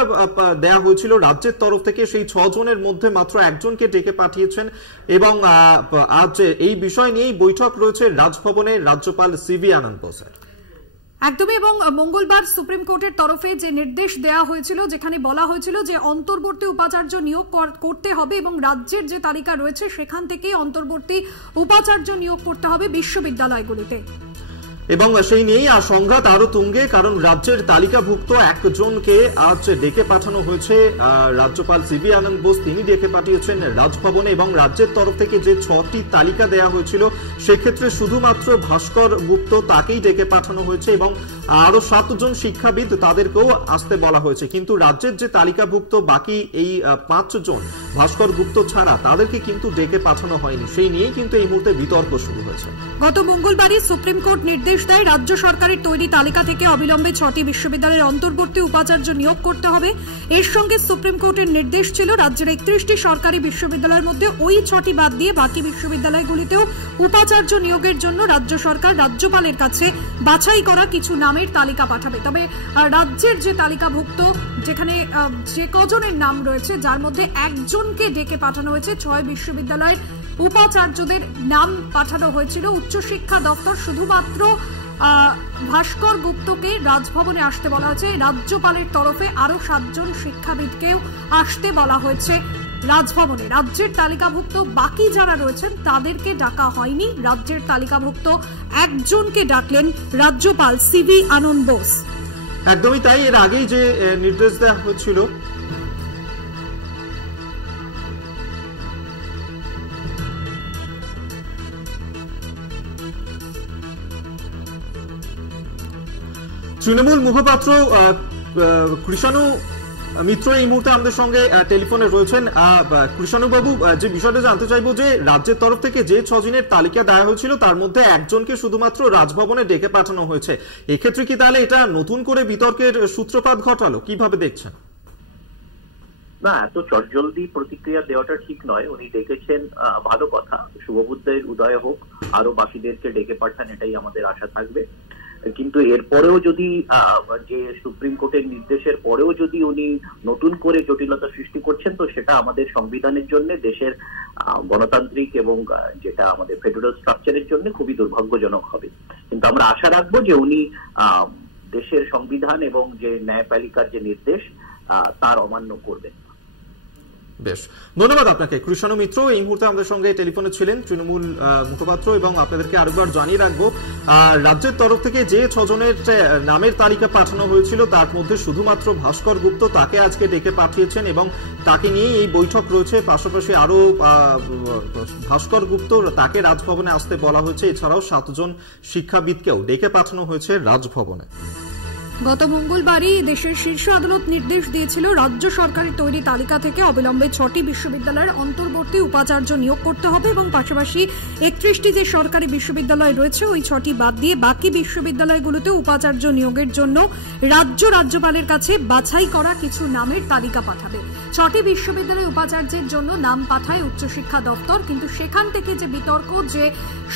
দেয়া হয়েছিল রাজ্যের তরফ থেকে সেই 6 জনের মধ্যে মাত্র একজনকে ডেকে পাঠিয়েছেন এবং আজ এই বিষয় নিয়েই বৈঠক রয়েছে রাজভবনে রাজ্যপাল সিভি আনন্দ বোসের। একদমই, এবং মঙ্গলবার সুপ্রিম কোর্টের তরফে যে নির্দেশ দেওয়া হয়েছিল, যেখানে বলা হয়েছিল যে অন্তর্বর্তী উপাচার্য নিয়োগ করতে হবে এবং রাজ্যের যে তালিকা রয়েছে সেখান থেকে অন্তর্বর্তী উপাচার্য নিয়োগ করতে হবে বিশ্ববিদ্যালয়গুলিতে। এবং সেই নিয়েই সংঘাত আরো তুঙ্গে, কারণ রাজ্যের তালিকাভুক্ত একজনকে আজ ডেকে পাঠানো হয়েছে রাজ্যপাল সিভি আনন্দ বোস, তিনি ডেকে পাঠিয়েছেন রাজভবনে এবং রাজ্যের তরফ থেকে যে 6টি তালিকা দেয়া হয়েছিল সেক্ষেত্রে শুধুমাত্র ভাস্কর গুপ্ত তাকেই ডেকে পাঠানো হয়েছে এবং আরো 7 জন শিক্ষাবিদ তাদেরকেও আসতে বলা হয়েছে। কিন্তু রাজ্যের যে তালিকাভুক্ত বাকি এই 5 জন ভাস্কর গুপ্ত ছাড়া তাদেরকে কিন্তু ডেকে পাঠানো হয়নি। সেই নিয়েই কিন্তু এই মুহূর্তে বিতর্ক শুরু হয়েছে। গত মঙ্গলবারই সুপ্রিম কোর্ট নির্দেশ দেয় রাজ্য সরকারের তৈরি তালিকা থেকে অবিলম্বে 6টি বিশ্ববিদ্যালয়ের অন্তর্বর্তী উপাচার্য নিয়োগ করতে হবে। এর সঙ্গে সুপ্রিম কোর্টের নির্দেশ ছিল রাজ্যের 31টি সরকারি বিশ্ববিদ্যালয়ের মধ্যে ওই 6টি বাদ দিয়ে বাকি বিশ্ববিদ্যালয়গুলিতেও উপাচার্য নিয়োগের জন্য রাজ্য সরকার রাজ্যপালের কাছে বাছাই করা কিছু নামের তালিকা পাঠাবে। তবে রাজ্যের যে তালিকাভুক্ত, যেখানে যে কজনের নাম রয়েছে, যার মধ্যে একজনকে ডেকে পাঠানো হয়েছে, 6 বিশ্ববিদ্যালয়ের উপাচার্যদের নাম পাঠানো হয়েছিল উচ্চশিক্ষা দপ্তর। শুধুমাত্র ভাস্কর গুপ্তকে রাজভবনে আসতে বলা হয়েছে। রাজ্যপালের তরফে আরো 7 জন শিক্ষাবিদকেও আসতে বলা হয়েছে রাজভবনে। রাজ্যের তালিকাভুক্ত বাকি যারা রয়েছেন তাদেরকে ডাকা হয়নি। রাজ্যের তালিকাভুক্ত একজনকে ডাকলেন রাজ্যপাল সিভি আনন্দ বোস। একদমই তাই। এর আগেই যে নির্দেশ দেওয়া হয়েছিল তৃণমূল মুখপাত্র কৃষাণু মিত্র এই মুহূর্তে আমাদের সঙ্গে টেলিফোনে রয়েছেন। কৃষাণু বাবু, যে বিষয়টা জানতে চাইবো যে রাজ্যের তরফ থেকে যে 6 জনের তালিকা দেওয়া হয়েছিল তার মধ্যে একজনকে শুধুমাত্র রাজভবনে ডেকে পাঠানো হয়েছে। এক্ষেত্রে কি তাহলে এটা নতুন করে বিতর্কের সূত্রপাত ঘটালো? কিভাবে দেখছেন? না, এত চটজলদি প্রতিক্রিয়া দেওয়াটা ঠিক নয়। উনি ডেকেছেন, ভালো কথা, শুভবুদ্ধের উদয় হোক, আরো বাকিদেরকে ডেকে পাঠান, এটাই আমাদের আশা থাকবে। কিন্তু এরপরেও যদি যে সুপ্রিম কোর্টের নির্দেশের পরেও যদি উনি নতুন করে জটিলতা সৃষ্টি করছেন, তো সেটা আমাদের সংবিধানের জন্য, দেশের গণতান্ত্রিক এবং যেটা আমাদের ফেডারেল স্ট্রাকচারের জন্য খুবই দুর্ভাগ্যজনক হবে। কিন্তু আমরা আশা রাখবো যে উনি দেশের সংবিধান এবং যে ন্যায়পালিকার যে নির্দেশ তার অমান্য করবেন। বেশ, ধন্যবাদ আপনাকে কৃষাণু মিত্র। এই মুহূর্তে আমাদের সঙ্গে টেলিফোনে ছিলেন তৃণমূল মুখপাত্র। এবং আপনাদেরকে আরেকবার জানিয়ে রাখবো, রাজ্যের তরফ থেকে যে 6 জনের নামের তালিকা পাঠানো হয়েছিল তার মধ্যে শুধুমাত্র ভাস্কর গুপ্ত, তাকে আজকে ডেকে পাঠিয়েছেন এবং তাকে নিয়েই এই বৈঠক রয়েছে। পাশাপাশি আরো ভাস্কর গুপ্ত, তাকে রাজভবনে আসতে বলা হয়েছে। এছাড়াও 7 জন শিক্ষাবিদকেও ডেকে পাঠানো হয়েছে রাজভবনে। গত মঙ্গলবারই দেশের শীর্ষ আদালত নির্দেশ দিয়েছিল রাজ্য সরকারের তৈরি তালিকা থেকে অবিলম্বে 6টি বিশ্ববিদ্যালয়ের অন্তর্বর্তী উপাচার্য নিয়োগ করতে হবে এবং পাশাপাশি 31টি যে সরকারি বিশ্ববিদ্যালয় রয়েছে ওই 6টি বাদ দিয়ে বাকি বিশ্ববিদ্যালয়গুলোতে উপাচার্য নিয়োগের জন্য রাজ্যপালের কাছে বাছাই করা কিছু নামের তালিকা পাঠাবে। 6টি বিশ্ববিদ্যালয় উপাচার্যের জন্য নাম পাঠায় উচ্চশিক্ষা দপ্তর। কিন্তু সেখান থেকে যে বিতর্ক, যে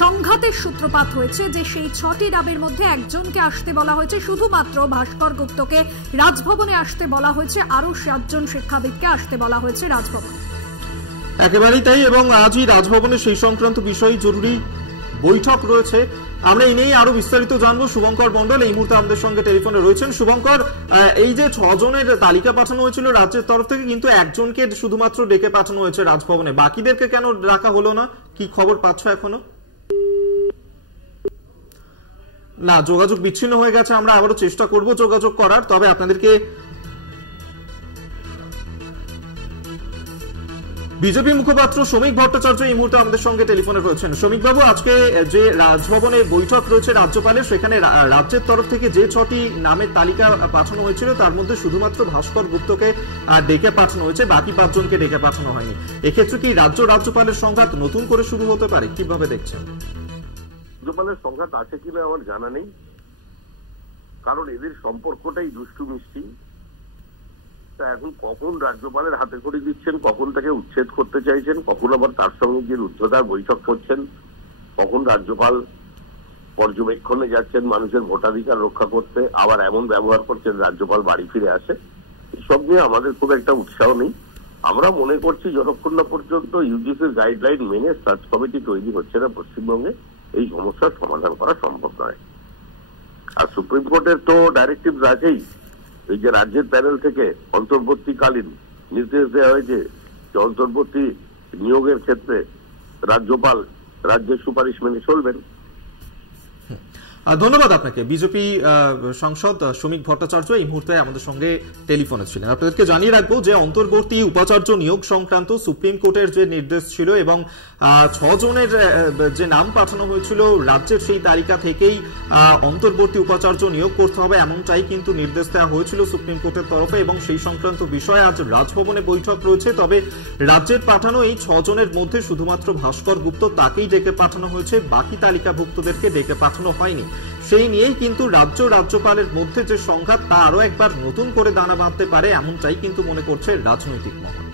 সংঘাতের সূত্রপাত হয়েছে, যে সেই 6টি নামের মধ্যে একজনকে আসতে বলা হয়েছে, শুধুমাত্র ভাস্কর গুপ্তকে রাজভবনে আসতে বলা হয়েছে, আরো 7 জন শিক্ষাবিদকে আসতে বলা হয়েছে রাজভবনে। একেবারেই তাই। এবং আজই রাজভবনে সেই সংক্রান্ত বিষয়ে জরুরি বৈঠক রয়েছে। আমরা এই নিয়ে আরো বিস্তারিত জানবো। শুভঙ্কর মন্ডল এই মুহূর্তে আমাদের সঙ্গে টেলিফোনে রয়েছেন। শুভঙ্কর, এই যে 6 জনের তালিকা পাঠানো হয়েছিল রাজ্যের তরফ থেকে, কিন্তু একজনকে শুধুমাত্র ডেকে পাঠানো হয়েছে রাজভবনে, বাকিদেরকে কেন ডাকা হলো না? কি খবর পাচ্ছ এখনো? না, যোগাযোগ বিচ্ছিন্ন হয়ে গেছে। আমরা আবারও চেষ্টা করব যোগাযোগ করার। তবে আপনাদেরকে বিজেপি মুখপাত্র শ্রমিক ভট্টাচার্য এই মুহূর্তে আমাদের সঙ্গে টেলিফোনে রয়েছেন। শ্রমিক বাবু, আজকে যে রাজভবনে বৈঠক রয়েছে রাজ্যপালের, সেখানে রাজ্যের তরফ থেকে যে 6টি নামের তালিকা পাঠানো হয়েছিল তার মধ্যে শুধুমাত্র ভাস্কর গুপ্তকে ডেকে পাঠানো হয়েছে, বাকি 5 জনকে ডেকে পাঠানো হয়নি। এক্ষেত্রে কি রাজ্যপালের সংঘাত নতুন করে শুরু হতে পারে? কিভাবে দেখছেন? রাজ্যপালের সংঘাত আছে কিনা আমার জানা নেই, কারণ এদের সম্পর্কটাই দুষ্টু মিষ্টি। তা এখন কখন রাজ্যপালের হাতে করে দিচ্ছেন, কখন তাকে উচ্ছেদ করতে চাইছেন, কখন আবার তার সঙ্গে গিয়ে রুদ্ধতার বৈঠক করছেন, কখন রাজ্যপাল পর্যবেক্ষণে যাচ্ছেন মানুষের ভোটাধিকার রক্ষা করতে, আবার এমন ব্যবহার করছেন রাজ্যপাল বাড়ি ফিরে আসে, এসব নিয়ে আমাদের খুব একটা উৎসাহ নেই। আমরা মনে করছি যতক্ষণ না পর্যন্ত ইউজিসির গাইডলাইন মেনে সার্চ কমিটি তৈরি হচ্ছে না পশ্চিমবঙ্গে, এই সমস্যার সমাধান করা সম্ভব নয়। আর সুপ্রিম কোর্টের তো ডাইরেক্টিভ আছেই, এই যে রাজ্যের প্যানেল থেকে অন্তর্বর্তীকালীন নির্দেশ দেওয়া হয়েছে যে অন্তর্বর্তী নিয়োগের ক্ষেত্রে রাজ্যপাল রাজ্যের সুপারিশ মেনে চলবেন। ধন্যবাদ আপনাকে। বিজেপি সাংসদ শ্রমিক ভট্টাচার্য এই মুহূর্তে আমাদের সঙ্গে টেলিফোনে ছিলেন। আপনাদেরকে জানিয়ে রাখবো যে অন্তর্বর্তী উপাচার্য নিয়োগ সংক্রান্ত সুপ্রিম কোর্টের যে নির্দেশ ছিল এবং 6 জনের যে নাম পাঠানো হয়েছিল রাজ্যের, সেই তালিকা থেকেই অন্তর্বর্তী উপাচার্য নিয়োগ করতে হবে, এমনটাই কিন্তু নির্দেশ দেওয়া হয়েছিল সুপ্রিম কোর্টের তরফে। এবং সেই সংক্রান্ত বিষয়ে আজ রাজভবনে বৈঠক রয়েছে। তবে রাজ্যের পাঠানো এই 6 জনের মধ্যে শুধুমাত্র ভাস্কর গুপ্ত, তাকেই ডেকে পাঠানো হয়েছে, বাকি তালিকাভুক্তদেরকে ডেকে পাঠানো হয়নি। সেই নিয়েই কিন্তু রাজ্যপালের মধ্যে যে সংঘাত, তা আরো একবার নতুন করে দানা বাঁধতে পারে, এমনটাই কিন্তু মনে করছে রাজনৈতিক মহল।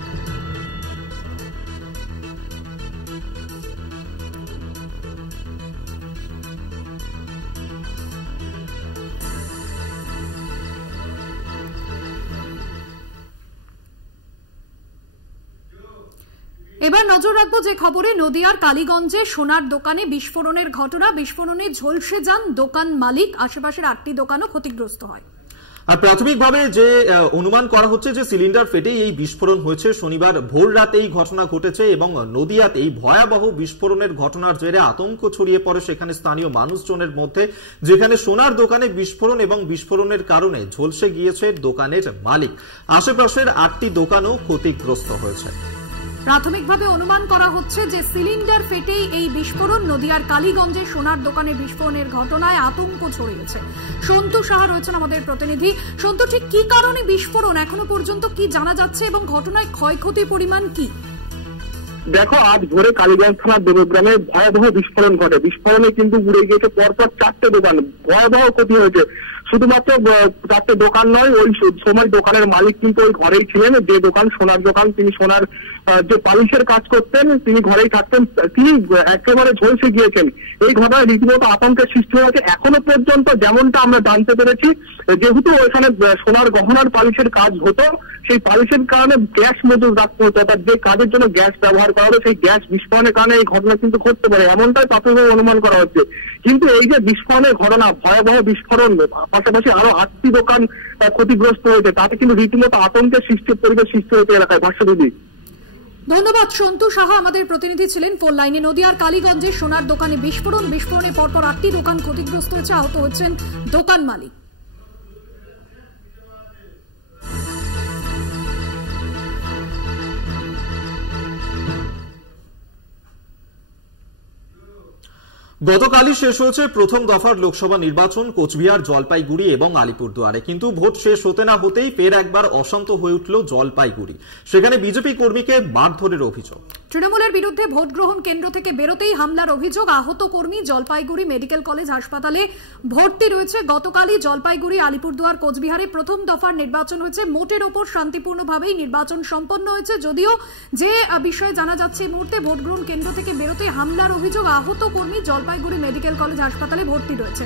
এবার নজর রাখবো যে খবরে, নদিয়ার কালীগঞ্জে সোনার দোকানে বিস্ফোরণের ঘটনা। বিস্ফোরণে ঝলসে যান দোকান মালিক, আশেপাশের 8টি দোকানও ক্ষতিগ্রস্ত হয়। আর প্রাথমিকভাবে যে অনুমান করা হচ্ছে যে সিলিন্ডার ফেটেই এই বিস্ফোরণ হয়েছে। শনিবার ভোর রাতে এই ঘটনা ঘটেছে এবং নদিয়াতে এই ভয়াবহ বিস্ফোরণের ঘটনার জেরে আতঙ্ক ছড়িয়ে পড়ে সেখানে স্থানীয় মানুষজনের মধ্যে, যেখানে সোনার দোকানে বিস্ফোরণ এবং বিস্ফোরণের কারণে ঝলসে গিয়েছে দোকানের মালিক। আশেপাশের 8টি দোকানও ক্ষতিগ্রস্ত হয়েছে। প্রাথমিকভাবে অনুমান করা হচ্ছে যে সিলিন্ডার ফেটেই এই বিস্ফোরণ। নদিয়ার কালীগঞ্জে সোনার দোকানে বিস্ফোরণের ঘটনায় আতঙ্ক ছড়িয়েছে। সন্তু সাহা রয়েছেন আমাদের প্রতিনিধি। সন্তু, ঠিক কি কারণে বিস্ফোরণ এখনো পর্যন্ত কি জানা যাচ্ছে এবং ঘটনায় ক্ষয়ক্ষতির পরিমাণ কি? দেখো, আজ ভোরে কালীগঞ্জ থানার দেবগ্রামে ভয়াবহ বিস্ফোরণ ঘটে। বিস্ফোরণে কিন্তু উড়ে গিয়েছে পরপর 4টে দোকান, ভয়াবহ ক্ষতি হয়েছে। শুধুমাত্র 4টে দোকান নয়, ওই সময় দোকানের মালিক কিন্তু ওই ঘরেই ছিলেন, যে দোকান সোনার দোকান। তিনি সোনার যে পালিশের কাজ করতেন, তিনি ঘরেই থাকতেন, তিনি একেবারে ঝলসে গিয়েছেন। এই ঘটনায় রীতিমতো আতঙ্কের সৃষ্টি হয়েছে। এখনো পর্যন্ত যেমনটা আমরা জানতে পেরেছি, যেহেতু ওখানে সোনার গহনার পালিশের কাজ হতো, সেই পালিশের কারণে গ্যাস মজুদ রাখতে হতো, অর্থাৎ যে কাজের জন্য গ্যাস ব্যবহার করা হতো, সেই গ্যাস বিস্ফোরণের কারণে এই ঘটনা কিন্তু ঘটতে পারে, এমনটাই প্রাথমিকভাবে অনুমান করা হচ্ছে। কিন্তু এই যে বিস্ফোরণের ঘটনা, ভয়াবহ বিস্ফোরণ, পাশাপাশি আরো 8টি দোকান ক্ষতিগ্রস্ত হয়েছে, তাতে কিন্তু রীতিমতো আতঙ্কের পরিবেশ সৃষ্টি হয়েছে এলাকায়। ভাষ্যদিদি। ধন্যবাদ। সন্তু সাহা আমাদের প্রতিনিধি ছিলেন ফোন লাইনে। নদিয়ার কালীগঞ্জে সোনার দোকানে বিস্ফোরণে পরপর 8টি দোকান ক্ষতিগ্রস্ত হয়েছে, আহত হচ্ছেন দোকান মালিক। গতকালই শেষ হয়েছে প্রথম দফার লোকসভা নির্বাচন কোচবিহার, জলপাইগুড়ি এবং আলিপুরদুয়ারে। কিন্তু ভোট শেষ হতে না হতেই ফের একবার অশান্ত হয়ে উঠল জলপাইগুড়ি। সেখানে বিজেপি কর্মীকে মারধরের অভিযোগ। তৃণমূলের বিরুদ্ধে ভোট গ্রহণ কেন্দ্র থেকে বেরোতেই হামলার অভিযোগ। আহত কর্মী জলপাইগুড়ি মেডিকেল কলেজ হাসপাতালে ভর্তি রয়েছে। গতকালই জলপাইগুড়ি, আলিপুরদুয়ার, কোচবিহারে প্রথম দফার নির্বাচন হয়েছে। মোটের ওপর শান্তিপূর্ণভাবেই নির্বাচন সম্পন্ন হয়েছে। যদিও যে বিষয়ে জানা যাচ্ছে এই মুহূর্তে, ভোট গ্রহণ কেন্দ্র থেকে বেরোতে হামলার অভিযোগ। আহত কর্মী জলপাইগুড়ি মেডিকেল কলেজ হাসপাতালে ভর্তি রয়েছে।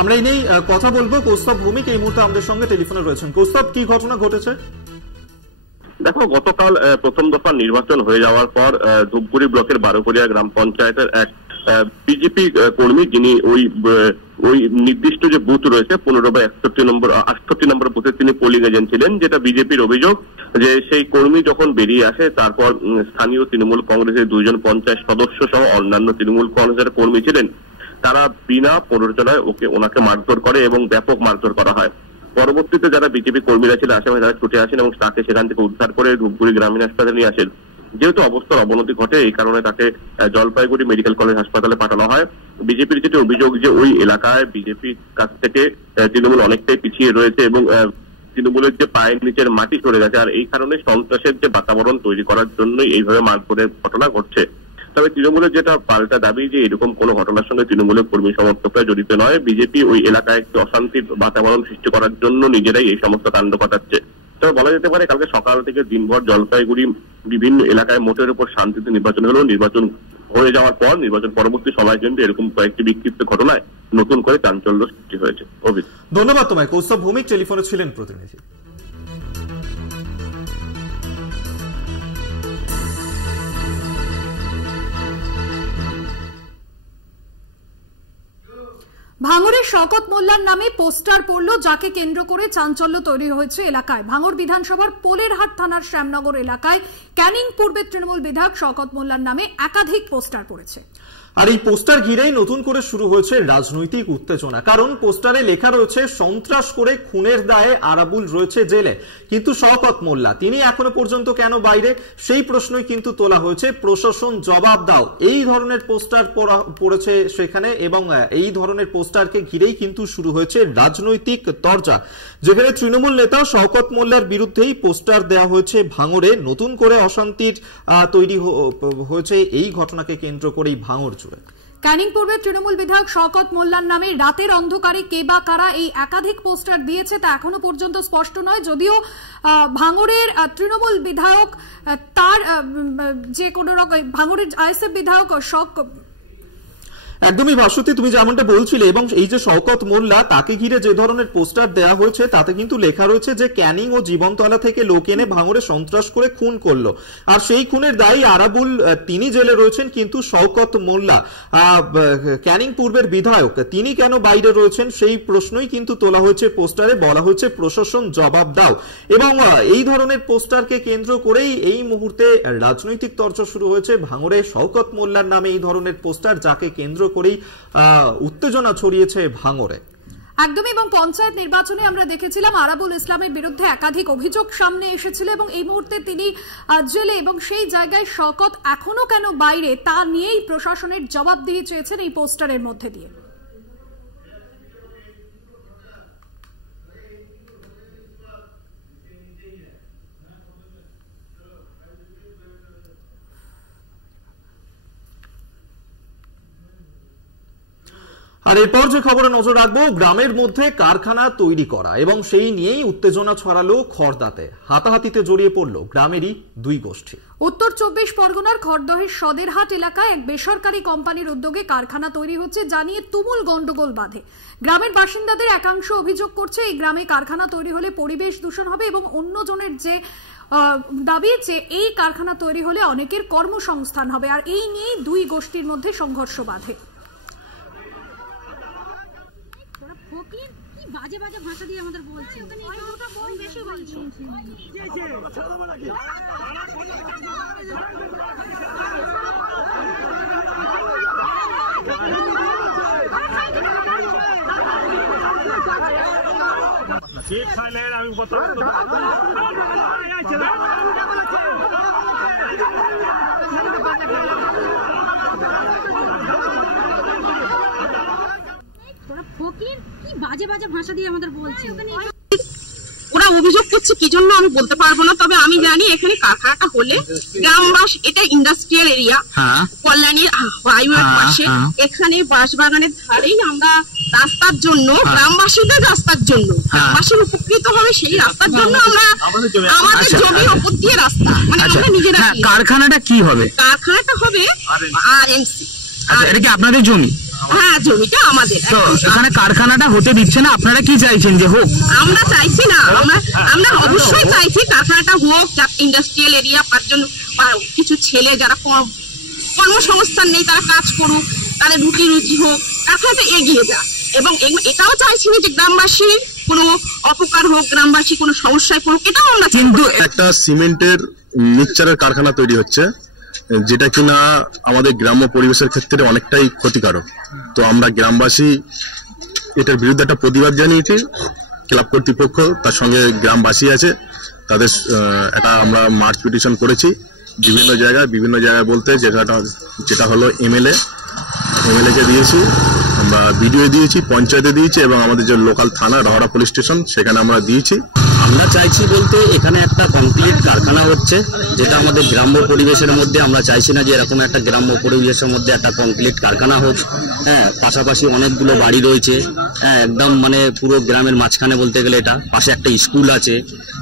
আমরা এই নিয়ে কথা বলবো। কৌস্তব ভৌমিক এই মুহূর্তে আমাদের সঙ্গে টেলিফোনে রয়েছেন। কৌস্তব, কি ঘটনা ঘটেছে? দেখো, গতকাল প্রথম দফা নির্বাচন হয়ে যাওয়ার পর ধূপগুড়ি ব্লকের বারোকড়িয়া গ্রাম পঞ্চায়েতের এক বিজেপি কর্মী, যিনি ওই নির্দিষ্ট যে বুথ রয়েছে 15 বা 68 নম্বর বুথে তিনি পোলিং এজেন্ট ছিলেন, যেটা বিজেপির অভিযোগ যে সেই কর্মী যখন বেরিয়ে আসে, তারপর স্থানীয় তৃণমূল কংগ্রেসের 2জন পঞ্চায়েত সদস্য সহ অন্যান্য তৃণমূল কংগ্রেসের কর্মী ছিলেন, তারা বিনা প্ররোচনায় ওনাকে মারধর করে এবং ব্যাপক মারধর করা হয়। পরবর্তীতে যারা বিজেপি কর্মীরা ছিল আশেপাশে, তারা ছুটে আসেন এবং তাকে সেখান থেকে উদ্ধার করে ধূপগুড়ি গ্রামীণ হাসপাতালে নিয়ে আসেন। যেহেতু অবস্থার অবনতি ঘটে, এই কারণে তাকে জলপাইগুড়ি মেডিকেল কলেজ হাসপাতালে পাঠানো হয়। বিজেপির যেটি অভিযোগ যে ওই এলাকায় বিজেপির কাছ থেকে তৃণমূল অনেকটাই পিছিয়ে রয়েছে এবং তৃণমূলের যে পায়ের নিচের মাটি সরে গেছে, আর এই কারণে সন্ত্রাসের যে বাতাবরণ তৈরি করার জন্যই এইভাবে মারধরের ঘটনা ঘটছে। তবে তৃণমূলের যেটা পাল্টা দাবি যে এরকম কোনো ঘটনার সঙ্গে তৃণমূলের কর্মী সমর্থকরা জড়িত নয়, বিজেপি ওই এলাকায় একটি অশান্তির বাতাবরণ সৃষ্টি করার জন্য নিজেরাই এই সমস্ত কাণ্ড ঘটাচ্ছে। তবে বলা যেতে পারে কালকে সকাল থেকে দিনভর জলপাইগুড়ি বিভিন্ন এলাকায় মোটের উপর শান্তিতে নির্বাচন হলো। নির্বাচন হয়ে যাওয়ার পর নির্বাচন পরবর্তী সময় কিন্তু এরকম কয়েকটি বিক্ষিপ্ত ঘটনায় নতুন করে চাঞ্চল্য সৃষ্টি হয়েছে। ধন্যবাদ তোমায়। কৌস্তব ভৌমিক টেলিফোনে ছিলেন প্রতিনিধি। ভাঙড়ের শওকত মোল্লার নামে পোস্টার পড়ল, যাকে কেন্দ্র করে চাঞ্চল্য তৈরি হয়েছে এলাকায়। ভাঙড় বিধানসভার পোলেরহাট থানার শ্যামনগর এলাকায় ক্যানিং পূর্বের তৃণমূল বিধায়ক শওকত মোল্লার নামে একাধিক পোস্টার পড়েছে। আর এই পোস্টার ঘিরেই নতুন করে শুরু হয়েছে রাজনৈতিক উত্তেজনা। কারণ পোস্টারে লেখা রয়েছে সন্ত্রাস করে খুনের দায়ে আরাবুল রয়েছে জেলে, কিন্তু শওকত মোল্লা তিনি এখনো পর্যন্ত কেন বাইরে, সেই প্রশ্নই কিন্তু তোলা হয়েছে। প্রশাসন জবাব দাও, এই ধরনের পোস্টার পড়েছে সেখানে এবং এই ধরনের পোস্টারকে ঘিরেই কিন্তু শুরু হয়েছে রাজনৈতিক তরজা, যেখানে তৃণমূল নেতা শওকত মোল্লার বিরুদ্ধেই পোস্টার দেওয়া হয়েছে ভাঙড়ে। নতুন করে অশান্তির তৈরি হয়েছে এই ঘটনাকে কেন্দ্র করেই ভাঙড় জুড়ে। ক্যানিং পূর্বের তৃণমূল বিধায়ক শওকত মোল্লার নামে রাতের অন্ধকারে কে বা কারা এই একাধিক পোস্টার দিয়েছে তা এখনো পর্যন্ত স্পষ্ট নয়। যদিও ভাঙড়ের তৃণমূল বিধায়ক তার যে কোনো রকম ভাঙড়ের আইএসএফ বিধায়ক একদমই ভাস্বতী, তুমি যেমনটা বলছিলে, এবং এই যে শওকত মোল্লা তাকে ঘিরে যে ধরনের পোস্টার দেওয়া হয়েছে তাতে কিন্তু লেখা রয়েছে যে ক্যানিং ও জীবনতলা থেকে লোক এনে ভাঙড়ে সন্ত্রাস করে খুন করলো, আর সেই খুনের দায়ী আরাবুল তিনি জেলে রয়েছেন, কিন্তু শওকত মোল্লা ক্যানিং পূর্বের বিধায়ক তিনি কেন বাইরে রয়েছেন সেই প্রশ্নই কিন্তু তোলা হয়েছে পোস্টারে। বলা হয়েছে প্রশাসন জবাব দাও, এবং এই ধরনের পোস্টারকে কেন্দ্র করেই এই মুহূর্তে রাজনৈতিক চর্চা শুরু হয়েছে ভাঙড়ে। শওকত মোল্লার নামে এই ধরনের পোস্টার যাকে কেন্দ্র করেই উত্তেজনা ছড়িয়েছে ভাঙড়ে। একদমই, এবং পঞ্চায়েত নির্বাচনে আমরা দেখেছিলাম আরাবুল ইসলামের বিরুদ্ধে একাধিক অভিযোগ সামনে এসেছিল এবং এই মুহূর্তে তিনি জেলে, এবং সেই জায়গায় শওকত এখনো কেন বাইরে তা নিয়েই প্রশাসনের জবাব দিয়ে চেয়েছেন এই পোস্টারের মধ্যে দিয়ে। আর এরপর যে খবরে নজর রাখবো, গ্রামের মধ্যে কারখানা তৈরি করা এবং সেই নিয়েই উত্তেজনা ছড়ালো খড়দাতে। হাতাহাতিতে জড়িয়ে পড়ল গ্রামেরই দুই গোষ্ঠী। উত্তর 24 পরগনার খড়দহের সদেরহাট এলাকায় এক বেসরকারি কোম্পানির উদ্যোগে কারখানা তৈরি হচ্ছে, জানিয়ে তুমুল গন্ডগোল বাধে। গ্রামের বাসিন্দাদের একাংশ অভিযোগ করছে এই গ্রামে কারখানা তৈরি হলে পরিবেশ দূষণ হবে, এবং অন্যজনের যে দাবি যে এই কারখানা তৈরি হলে অনেকের কর্মসংস্থান হবে, আর এই নিয়ে দুই গোষ্ঠীর মধ্যে সংঘর্ষ বাধে। বাজে বাজে ভাষা দিয়ে আমাদের বলছে, বেশি বলছে। ঠিক খাইলে আমি কথা বাজে বাজে ভাষা দিয়ে আমাদের বলছে। ওরা অভিযোগ করছে কি জন্য আমি বলতে পারবো না, তবে আমি জানি এখানে কারখানাটা হলে গ্রামবাস, এটা ইন্ডাস্ট্রিয়াল এরিয়া, কল্যাণীর হাইওয়ের পাশে, এখানে বাঁশবাগানের ধারেই আমরা রাস্তার জন্য, গ্রামবাসীদের রাস্তার জন্য, গ্রামবাসীর উপকৃত হবে সেই রাস্তার জন্য আমরা আমাদের জমির উপর দিয়ে রাস্তা, মানে আমরা নিজেরা। কারখানাটা কি হবে? কারখানাটা হবে আরএনসি। এটা কি আপনাদের জমি? হ্যাঁ, জমিটা আমাদের। এখানে কারখানাটা হতে দিচ্ছে না, আপনারা কি চাইছেন যে হোক? আমরা চাইছি না, আমরা অবশ্যই চাইছি কারখানাটা হোক, ইন্ডাস্ট্রিয়াল এরিয়া, তার জন্য কিছু ছেলে যারা কর্মসংস্থান নেই তারা কাজ করুক, তাদের রুটি রুজি হোক, কারখানাটা এগিয়ে যাক। এবং এটাও চাইছি না যে গ্রামবাসীর কোনো অপকার হোক, গ্রামবাসী কোনো সমস্যায় পড়ুক, এটাও আমরা। কিন্তু একটা সিমেন্টের মিক্সচারের কারখানা তৈরি হচ্ছে, যেটা কিনা আমাদের গ্রাম্য পরিবেশের ক্ষেত্রে অনেকটাই ক্ষতিকারক। তো আমরা গ্রামবাসী এটার বিরুদ্ধে একটা প্রতিবাদ জানিয়েছি। ক্লাব কর্তৃপক্ষ তার সঙ্গে গ্রামবাসী আছে, তাদের এটা আমরা মার্চ পিটিশন করেছি বিভিন্ন জায়গায় বলতে যেটা হলো এমএলএ কে দিয়েছি, আমরা বিডিও দিয়েছি, পঞ্চায়েতে দিয়েছি, এবং আমাদের যে লোকাল থানা রহড়া পুলিশ স্টেশন সেখানে আমরা দিয়েছি। আমরা চাইছি বলতে এখানে একটা কমপ্লিট কারখানা হচ্ছে, যেটা আমাদের গ্রাম্য পরিবেশের মধ্যে, আমরা চাইছি না যে এরকম একটা গ্রাম্য পরিবেশের মধ্যে একটা কমপ্লিট কারখানা হোক। হ্যাঁ, পাশাপাশি অনেকগুলো বাড়ি রয়েছে, হ্যাঁ, একদম মানে পুরো গ্রামের মাঝখানে বলতে গেলে এটা। পাশে একটা স্কুল আছে।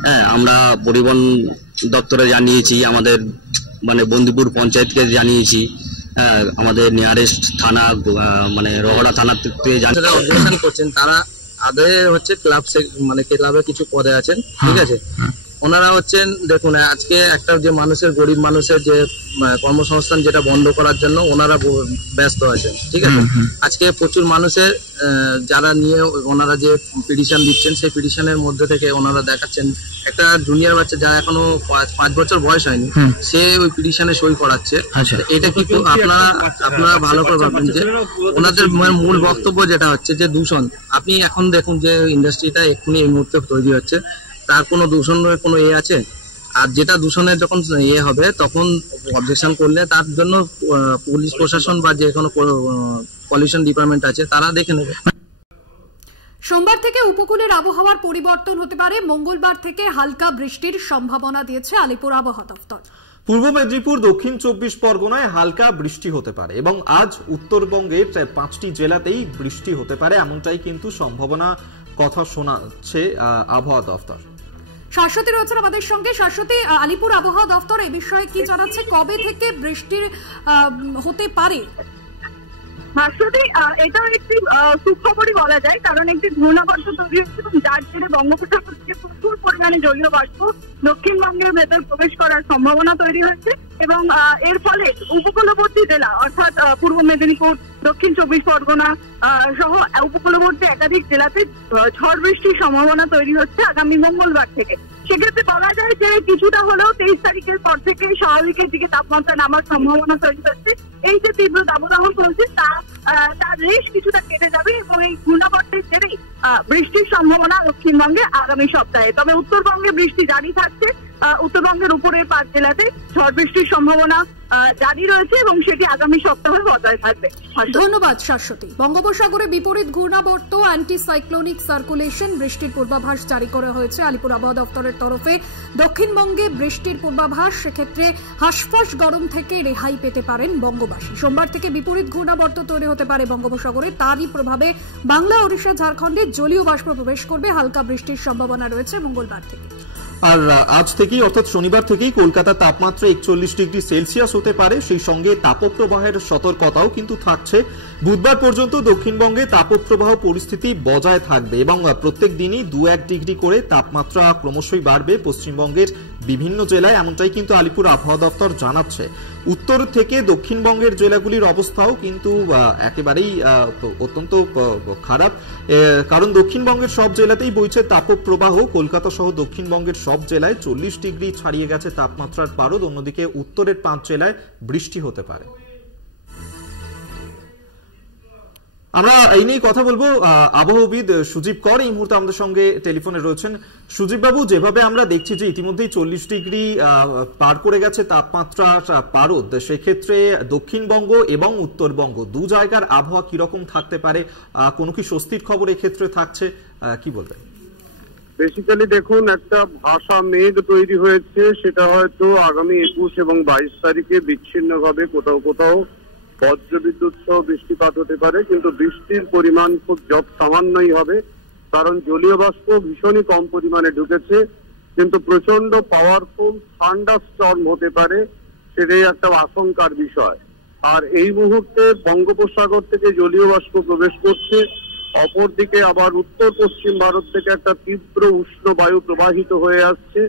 হ্যাঁ, আমরা পরিবহন দপ্তরে জানিয়েছি, আমাদের মানে বন্দিপুর পঞ্চায়েতকে জানিয়েছি, আমাদের নিয়ারেস্ট থানা মানে রহড়া থানা থেকে অবস্থান করছেন তারা আগে হচ্ছে ক্লাব, মানে ক্লাবে কিছু পদে আছেন, ঠিক আছে। ওনারা হচ্ছেন, দেখুন আজকে একটা যে মানুষের, গরিব মানুষের যে কর্মসংস্থান যেটা বন্ধ করার জন্য ওনারা ব্যস্ত আছেন, ঠিক আছে। আজকে প্রচুর মানুষের যারা নিয়ে ওনারা যে পিটিশন দিচ্ছেন, সেই পিটিশনের মধ্যে থেকে ওনারা দেখাচ্ছেন একটা জুনিয়র বাচ্চা যারা এখনো 5 বছর বয়স হয়নি, সে ওই পিটিশনে সই করাচ্ছে। এটা কি আপনারা ভালো করে ভাববেন যে ওনাদের মূল বক্তব্য যেটা হচ্ছে যে দূষণ। আপনি এখন দেখুন যে ইন্ডাস্ট্রিটা এক্ষুনি এই মুহূর্তে তৈরি হচ্ছে, তার কোনো দূষণের কোনো আছে? আর যেটা দূষণের যখন হবে তখন অবজেকশন করলে তার জন্য পুলিশ প্রশাসন বা যে কোনো পলিউশন ডিপার্টমেন্ট আছে তারা দেখে নেবে। সোমবার থেকে উপকূলের আবহাওয়ার পরিবর্তন হতে পারে, মঙ্গলবার থেকে হালকা বৃষ্টির সম্ভাবনা দিয়েছে আলিপুর আবহাওয়া দপ্তর। পূর্ব মেদিনীপুর, দক্ষিণ 24 পরগনায় হালকা বৃষ্টি হতে পারে এবং আজ উত্তরবঙ্গের প্রায় 5টি জেলাতেই বৃষ্টি হতে পারে, এমনটাই কিন্তু সম্ভাবনা কথা শোনাচ্ছে আবহাওয়া দপ্তর। শাশ্বতী রয়েছেন আমাদের সঙ্গে। শাশ্বতী, আলিপুর আবহাওয়া দপ্তর এই বিষয়ে কি জানাচ্ছে, কবে থেকে বৃষ্টির হতে পারে? ভাস্বতী, এটাও একটি সুখবরই বলা যায়, কারণ একটি ঘূর্ণাবর্ত তৈরি হচ্ছে এবং যার জেরে বঙ্গোপসাগর থেকে প্রচুর পরিমাণে জলীয় বাষ্প দক্ষিণবঙ্গের ভেতর প্রবেশ করার সম্ভাবনা তৈরি হয়েছে এবং এর ফলে উপকূলবর্তী জেলা অর্থাৎ পূর্ব মেদিনীপুর, দক্ষিণ 24 পরগনা সহ উপকূলবর্তী একাধিক জেলাতে ঝড় বৃষ্টির সম্ভাবনা তৈরি হচ্ছে আগামী মঙ্গলবার থেকে। সেক্ষেত্রে বলা যায় যে কিছুটা হলেও 23 তারিখের পর থেকে স্বাভাবিকের দিকে তাপমাত্রা নামার সম্ভাবনা তৈরি হচ্ছে। এই যে তীব্র দাবদাহ চলছে তার রেশ কিছুটা কেটে যাবে এবং এই ঘূর্ণাবর্তের জেরেই বৃষ্টির সম্ভাবনা দক্ষিণবঙ্গে আগামী সপ্তাহে। তবে উত্তরবঙ্গে বৃষ্টি জারি থাকছে, উত্তরবঙ্গের উপরের 5 জেলাতে ঝড় বৃষ্টির সম্ভাবনা জারি রয়েছে এবং সেটি আগামী সপ্তাহে বজায় থাকবে। ধন্যবাদ শাশ্বতী। বঙ্গোপসাগরে বিপরীত ঘূর্ণাবর্ত অ্যান্টি সাইক্লোনিক সার্কুলেশন বৃষ্টির পূর্বাভাস জারি করা হয়েছে আলিপুর আবহাওয়া দপ্তরের তরফে। দক্ষিণবঙ্গে বৃষ্টির পূর্বাভাস, সেক্ষেত্রে হাঁসফাঁস গরম থেকে রেহাই পেতে পারেন বঙ্গবাসী। সোমবার থেকে বিপরীত ঘূর্ণাবর্ত তৈরি হতে পারে বঙ্গোপসাগরে, তারই প্রভাবে বাংলা, ওড়িশা, ঝাড়খণ্ডে জলীয় বাষ্প প্রবেশ করবে। হালকা বৃষ্টির সম্ভাবনা রয়েছে মঙ্গলবার থেকে। আর আজ থেকেই অর্থাৎ শনিবার থেকেই কলকাতার তাপমাত্রা 41 ডিগ্রি সেলসিয়াস হতে পারে, সেই সঙ্গে তাপপ্রবাহের সতর্কতাও কিন্তু থাকছে। বুধবার পর্যন্ত দক্ষিণবঙ্গে তাপপ্রবাহ পরিস্থিতি বজায় থাকবে এবং প্রত্যেক দিনই 2-1 ডিগ্রি করে তাপমাত্রা ক্রমশই বাড়বে পশ্চিমবঙ্গের বিভিন্ন জেলায়, এমনটাই কিন্তু আলিপুর আবহাওয়া দপ্তর জানাচ্ছে। উত্তর থেকে দক্ষিণবঙ্গের জেলাগুলির অবস্থাও কিন্তু একেবারেই অত্যন্ত খারাপ, কারণ দক্ষিণবঙ্গের সব জেলাতেই বইছে তাপপ্রবাহ। কলকাতা সহ দক্ষিণবঙ্গের সব জেলায় 40 ডিগ্রি ছাড়িয়ে গেছে তাপমাত্রার পারদ। অন্যদিকে উত্তরের 5 জেলায় বৃষ্টি হতে পারে। আমরা এই নিয়ে কথা বলবো আবহাওয়াবিদ সুজীব কর এই মুহূর্তে আমাদের সঙ্গে টেলিফোনে রয়েছেন। সুজীব বাবু, যেভাবে আমরা দেখছি যে ইতিমধ্যেই 40 ডিগ্রি পার করে গেছে তাপমাত্রা পারদ, সেক্ষেত্রে দক্ষিণবঙ্গ এবং উত্তরবঙ্গ দু জায়গার আবহাওয়া কিরকম থাকতে পারে? কোনো কি স্বস্তির খবর এক্ষেত্রে থাকছে, কি বলবেন? বেসিক্যালি দেখুন, একটা ভাষা মেঘ তৈরি হয়েছে, সেটা হয়তো আগামী 21 এবং 22 তারিখে বিচ্ছিন্নভাবে কোথাও কোথাও বজ্রবিদ্যুৎ সহ বৃষ্টিপাত হতে পারে, কিন্তু বৃষ্টির পরিমাণ খুব সামান্যই হবে, কারণ জলীয় বাষ্প ভীষণই কম পরিমাণে ঢুকেছে। কিন্তু প্রচন্ড পাওয়ারফুল থান্ডারস্টর্ম হতে পারে, সেটাই একটা আশঙ্কার বিষয়। আর এই মুহূর্তে বঙ্গোপসাগর থেকে জলীয় বাষ্প প্রবেশ করছে, অপরদিকে আবার উত্তর পশ্চিম ভারত থেকে একটা তীব্র উষ্ণ বায়ু প্রবাহিত হয়ে আসছে,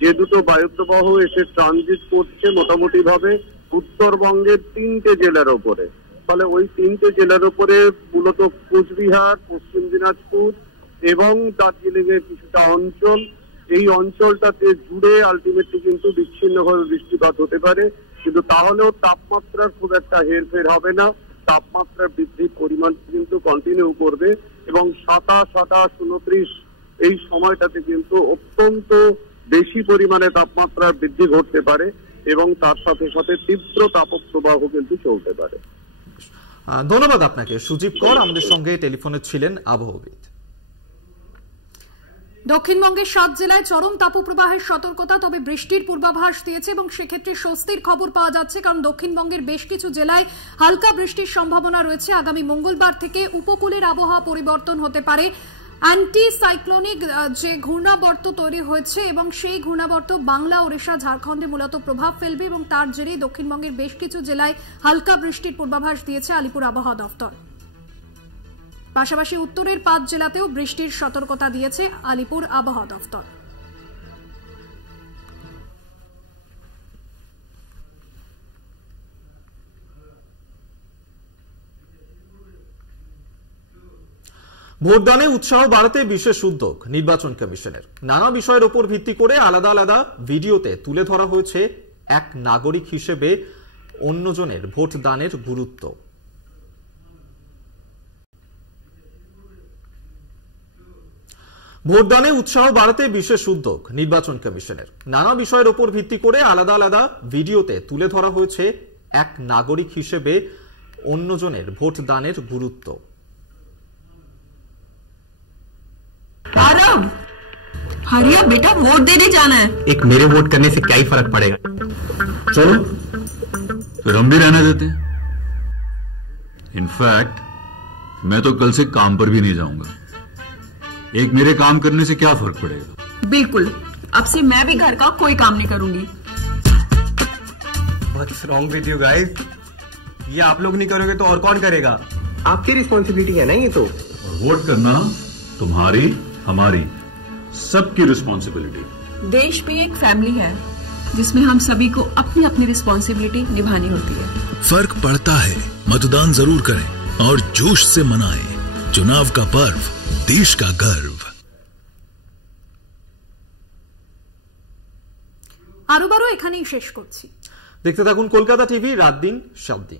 যে দুটো বায়ু প্রবাহ এসে ট্রানজিট করছে মোটামুটি ভাবে উত্তরবঙ্গের 3টে জেলার ওপরে। ফলে ওই 3টে জেলার ওপরে মূলত কোচবিহার, পশ্চিম দিনাজপুর এবং দার্জিলিং এর কিছুটা অঞ্চল, এই অঞ্চলটাতে জুড়ে আলটিমেটলি কিন্তু বিচ্ছিন্নভাবে বৃষ্টিপাত হতে পারে। কিন্তু তাহলেও তাপমাত্রার খুব একটা হেরফের হবে না, তাপমাত্রার বৃদ্ধির পরিমাণ কিন্তু কন্টিনিউ করবে এবং 27, 28, 29 এই সময়টাতে কিন্তু অত্যন্ত বেশি পরিমাণে তাপমাত্রার বৃদ্ধি ঘটতে পারে এবং তার সাথে সাথে তীব্র তাপপ্রবাহ কিন্তু চলতে পারে। ধন্যবাদ আপনাকে সুজীব কর, আমাদের সঙ্গে টেলিফোনে ছিলেন আবহাওয়াবিদ। দক্ষিণবঙ্গের 7 জেলায় চরম তাপপ্রবাহের সতর্কতা, তবে বৃষ্টির পূর্বাভাস দিয়েছে এবং সেক্ষেত্রে স্বস্তির খবর পাওয়া যাচ্ছে, কারণ দক্ষিণবঙ্গের বেশ কিছু জেলায় হালকা বৃষ্টির সম্ভাবনা রয়েছে। আগামী মঙ্গলবার থেকে উপকূলের আবহাওয়া পরিবর্তন হতে পারে। অ্যান্টি সাইক্লোনিক যে ঘূর্ণাবর্ত তৈরি হয়েছে এবং সেই ঘূর্ণাবর্ত বাংলা, ওড়িশা, ঝাড়খণ্ডে মূলত প্রভাব ফেলবে এবং তার জেরেই দক্ষিণবঙ্গের বেশ কিছু জেলায় হালকা বৃষ্টির পূর্বাভাস দিয়েছে আলিপুর আবহাওয়া দপ্তর। পাশাপাশি উত্তরের 5 জেলাতেও বৃষ্টির সতর্কতা দিয়েছে আলিপুর আবহাওয়া দপ্তর। ভোটদানে উৎসাহ বাড়াতে বিশেষ উদ্যোগ নির্বাচন কমিশনের। নানা বিষয়ের উপর ভিত্তি করে আলাদা আলাদা ভিডিওতে তুলে ধরা হয়েছে এক নাগরিক হিসেবে অন্যজনের ভোটদানের গুরুত্ব। ভোটদানে উৎসাহ বাড়াতে বিশেষ উদ্যোগ নির্বাচন কমিশনের। নানা বিষয়ের উপর ভিত্তি করে আলাদা আলাদা ভিডিওতে তুলে ধরা হয়েছে এক নাগরিক হিসেবে অন্যজনের ভোটদানের গুরুত্ব। हरिया बेटा, वोट देने जाना है। एक मेरे वोट करने से क्या ही फर्क पड़ेगा? चलो फिर हम भी रहने देते हैं। इनफैक्ट मैं तो कल से काम पर भी नहीं जाऊंगा। एक मेरे काम करने से क्या फर्क पड़ेगा? बिल्कुल, अब से मैं भी घर का कोई काम नहीं करूंगी। What's wrong with you guys? ये आप लोग नहीं करोगे तो और कौन करेगा? आपकी रिस्पॉन्सिबिलिटी है ना ये तो। और वोट करना तुम्हारी हमारी सबकी रिस्पॉन्सिबिलिटी। देश भी एक फैमिली है जिसमें हम सभी को अपनी अपनी रिस्पॉन्सिबिलिटी निभानी होती है। फर्क पड़ता है, मतदान जरूर करें और जोश से मनाएं। चुनाव का पर्व, देश का गर्व। আরো বারো এখানেই শেষ করছি। দেখতে থাকুন কলকাতা টিভি, রাত দিন সব দিন।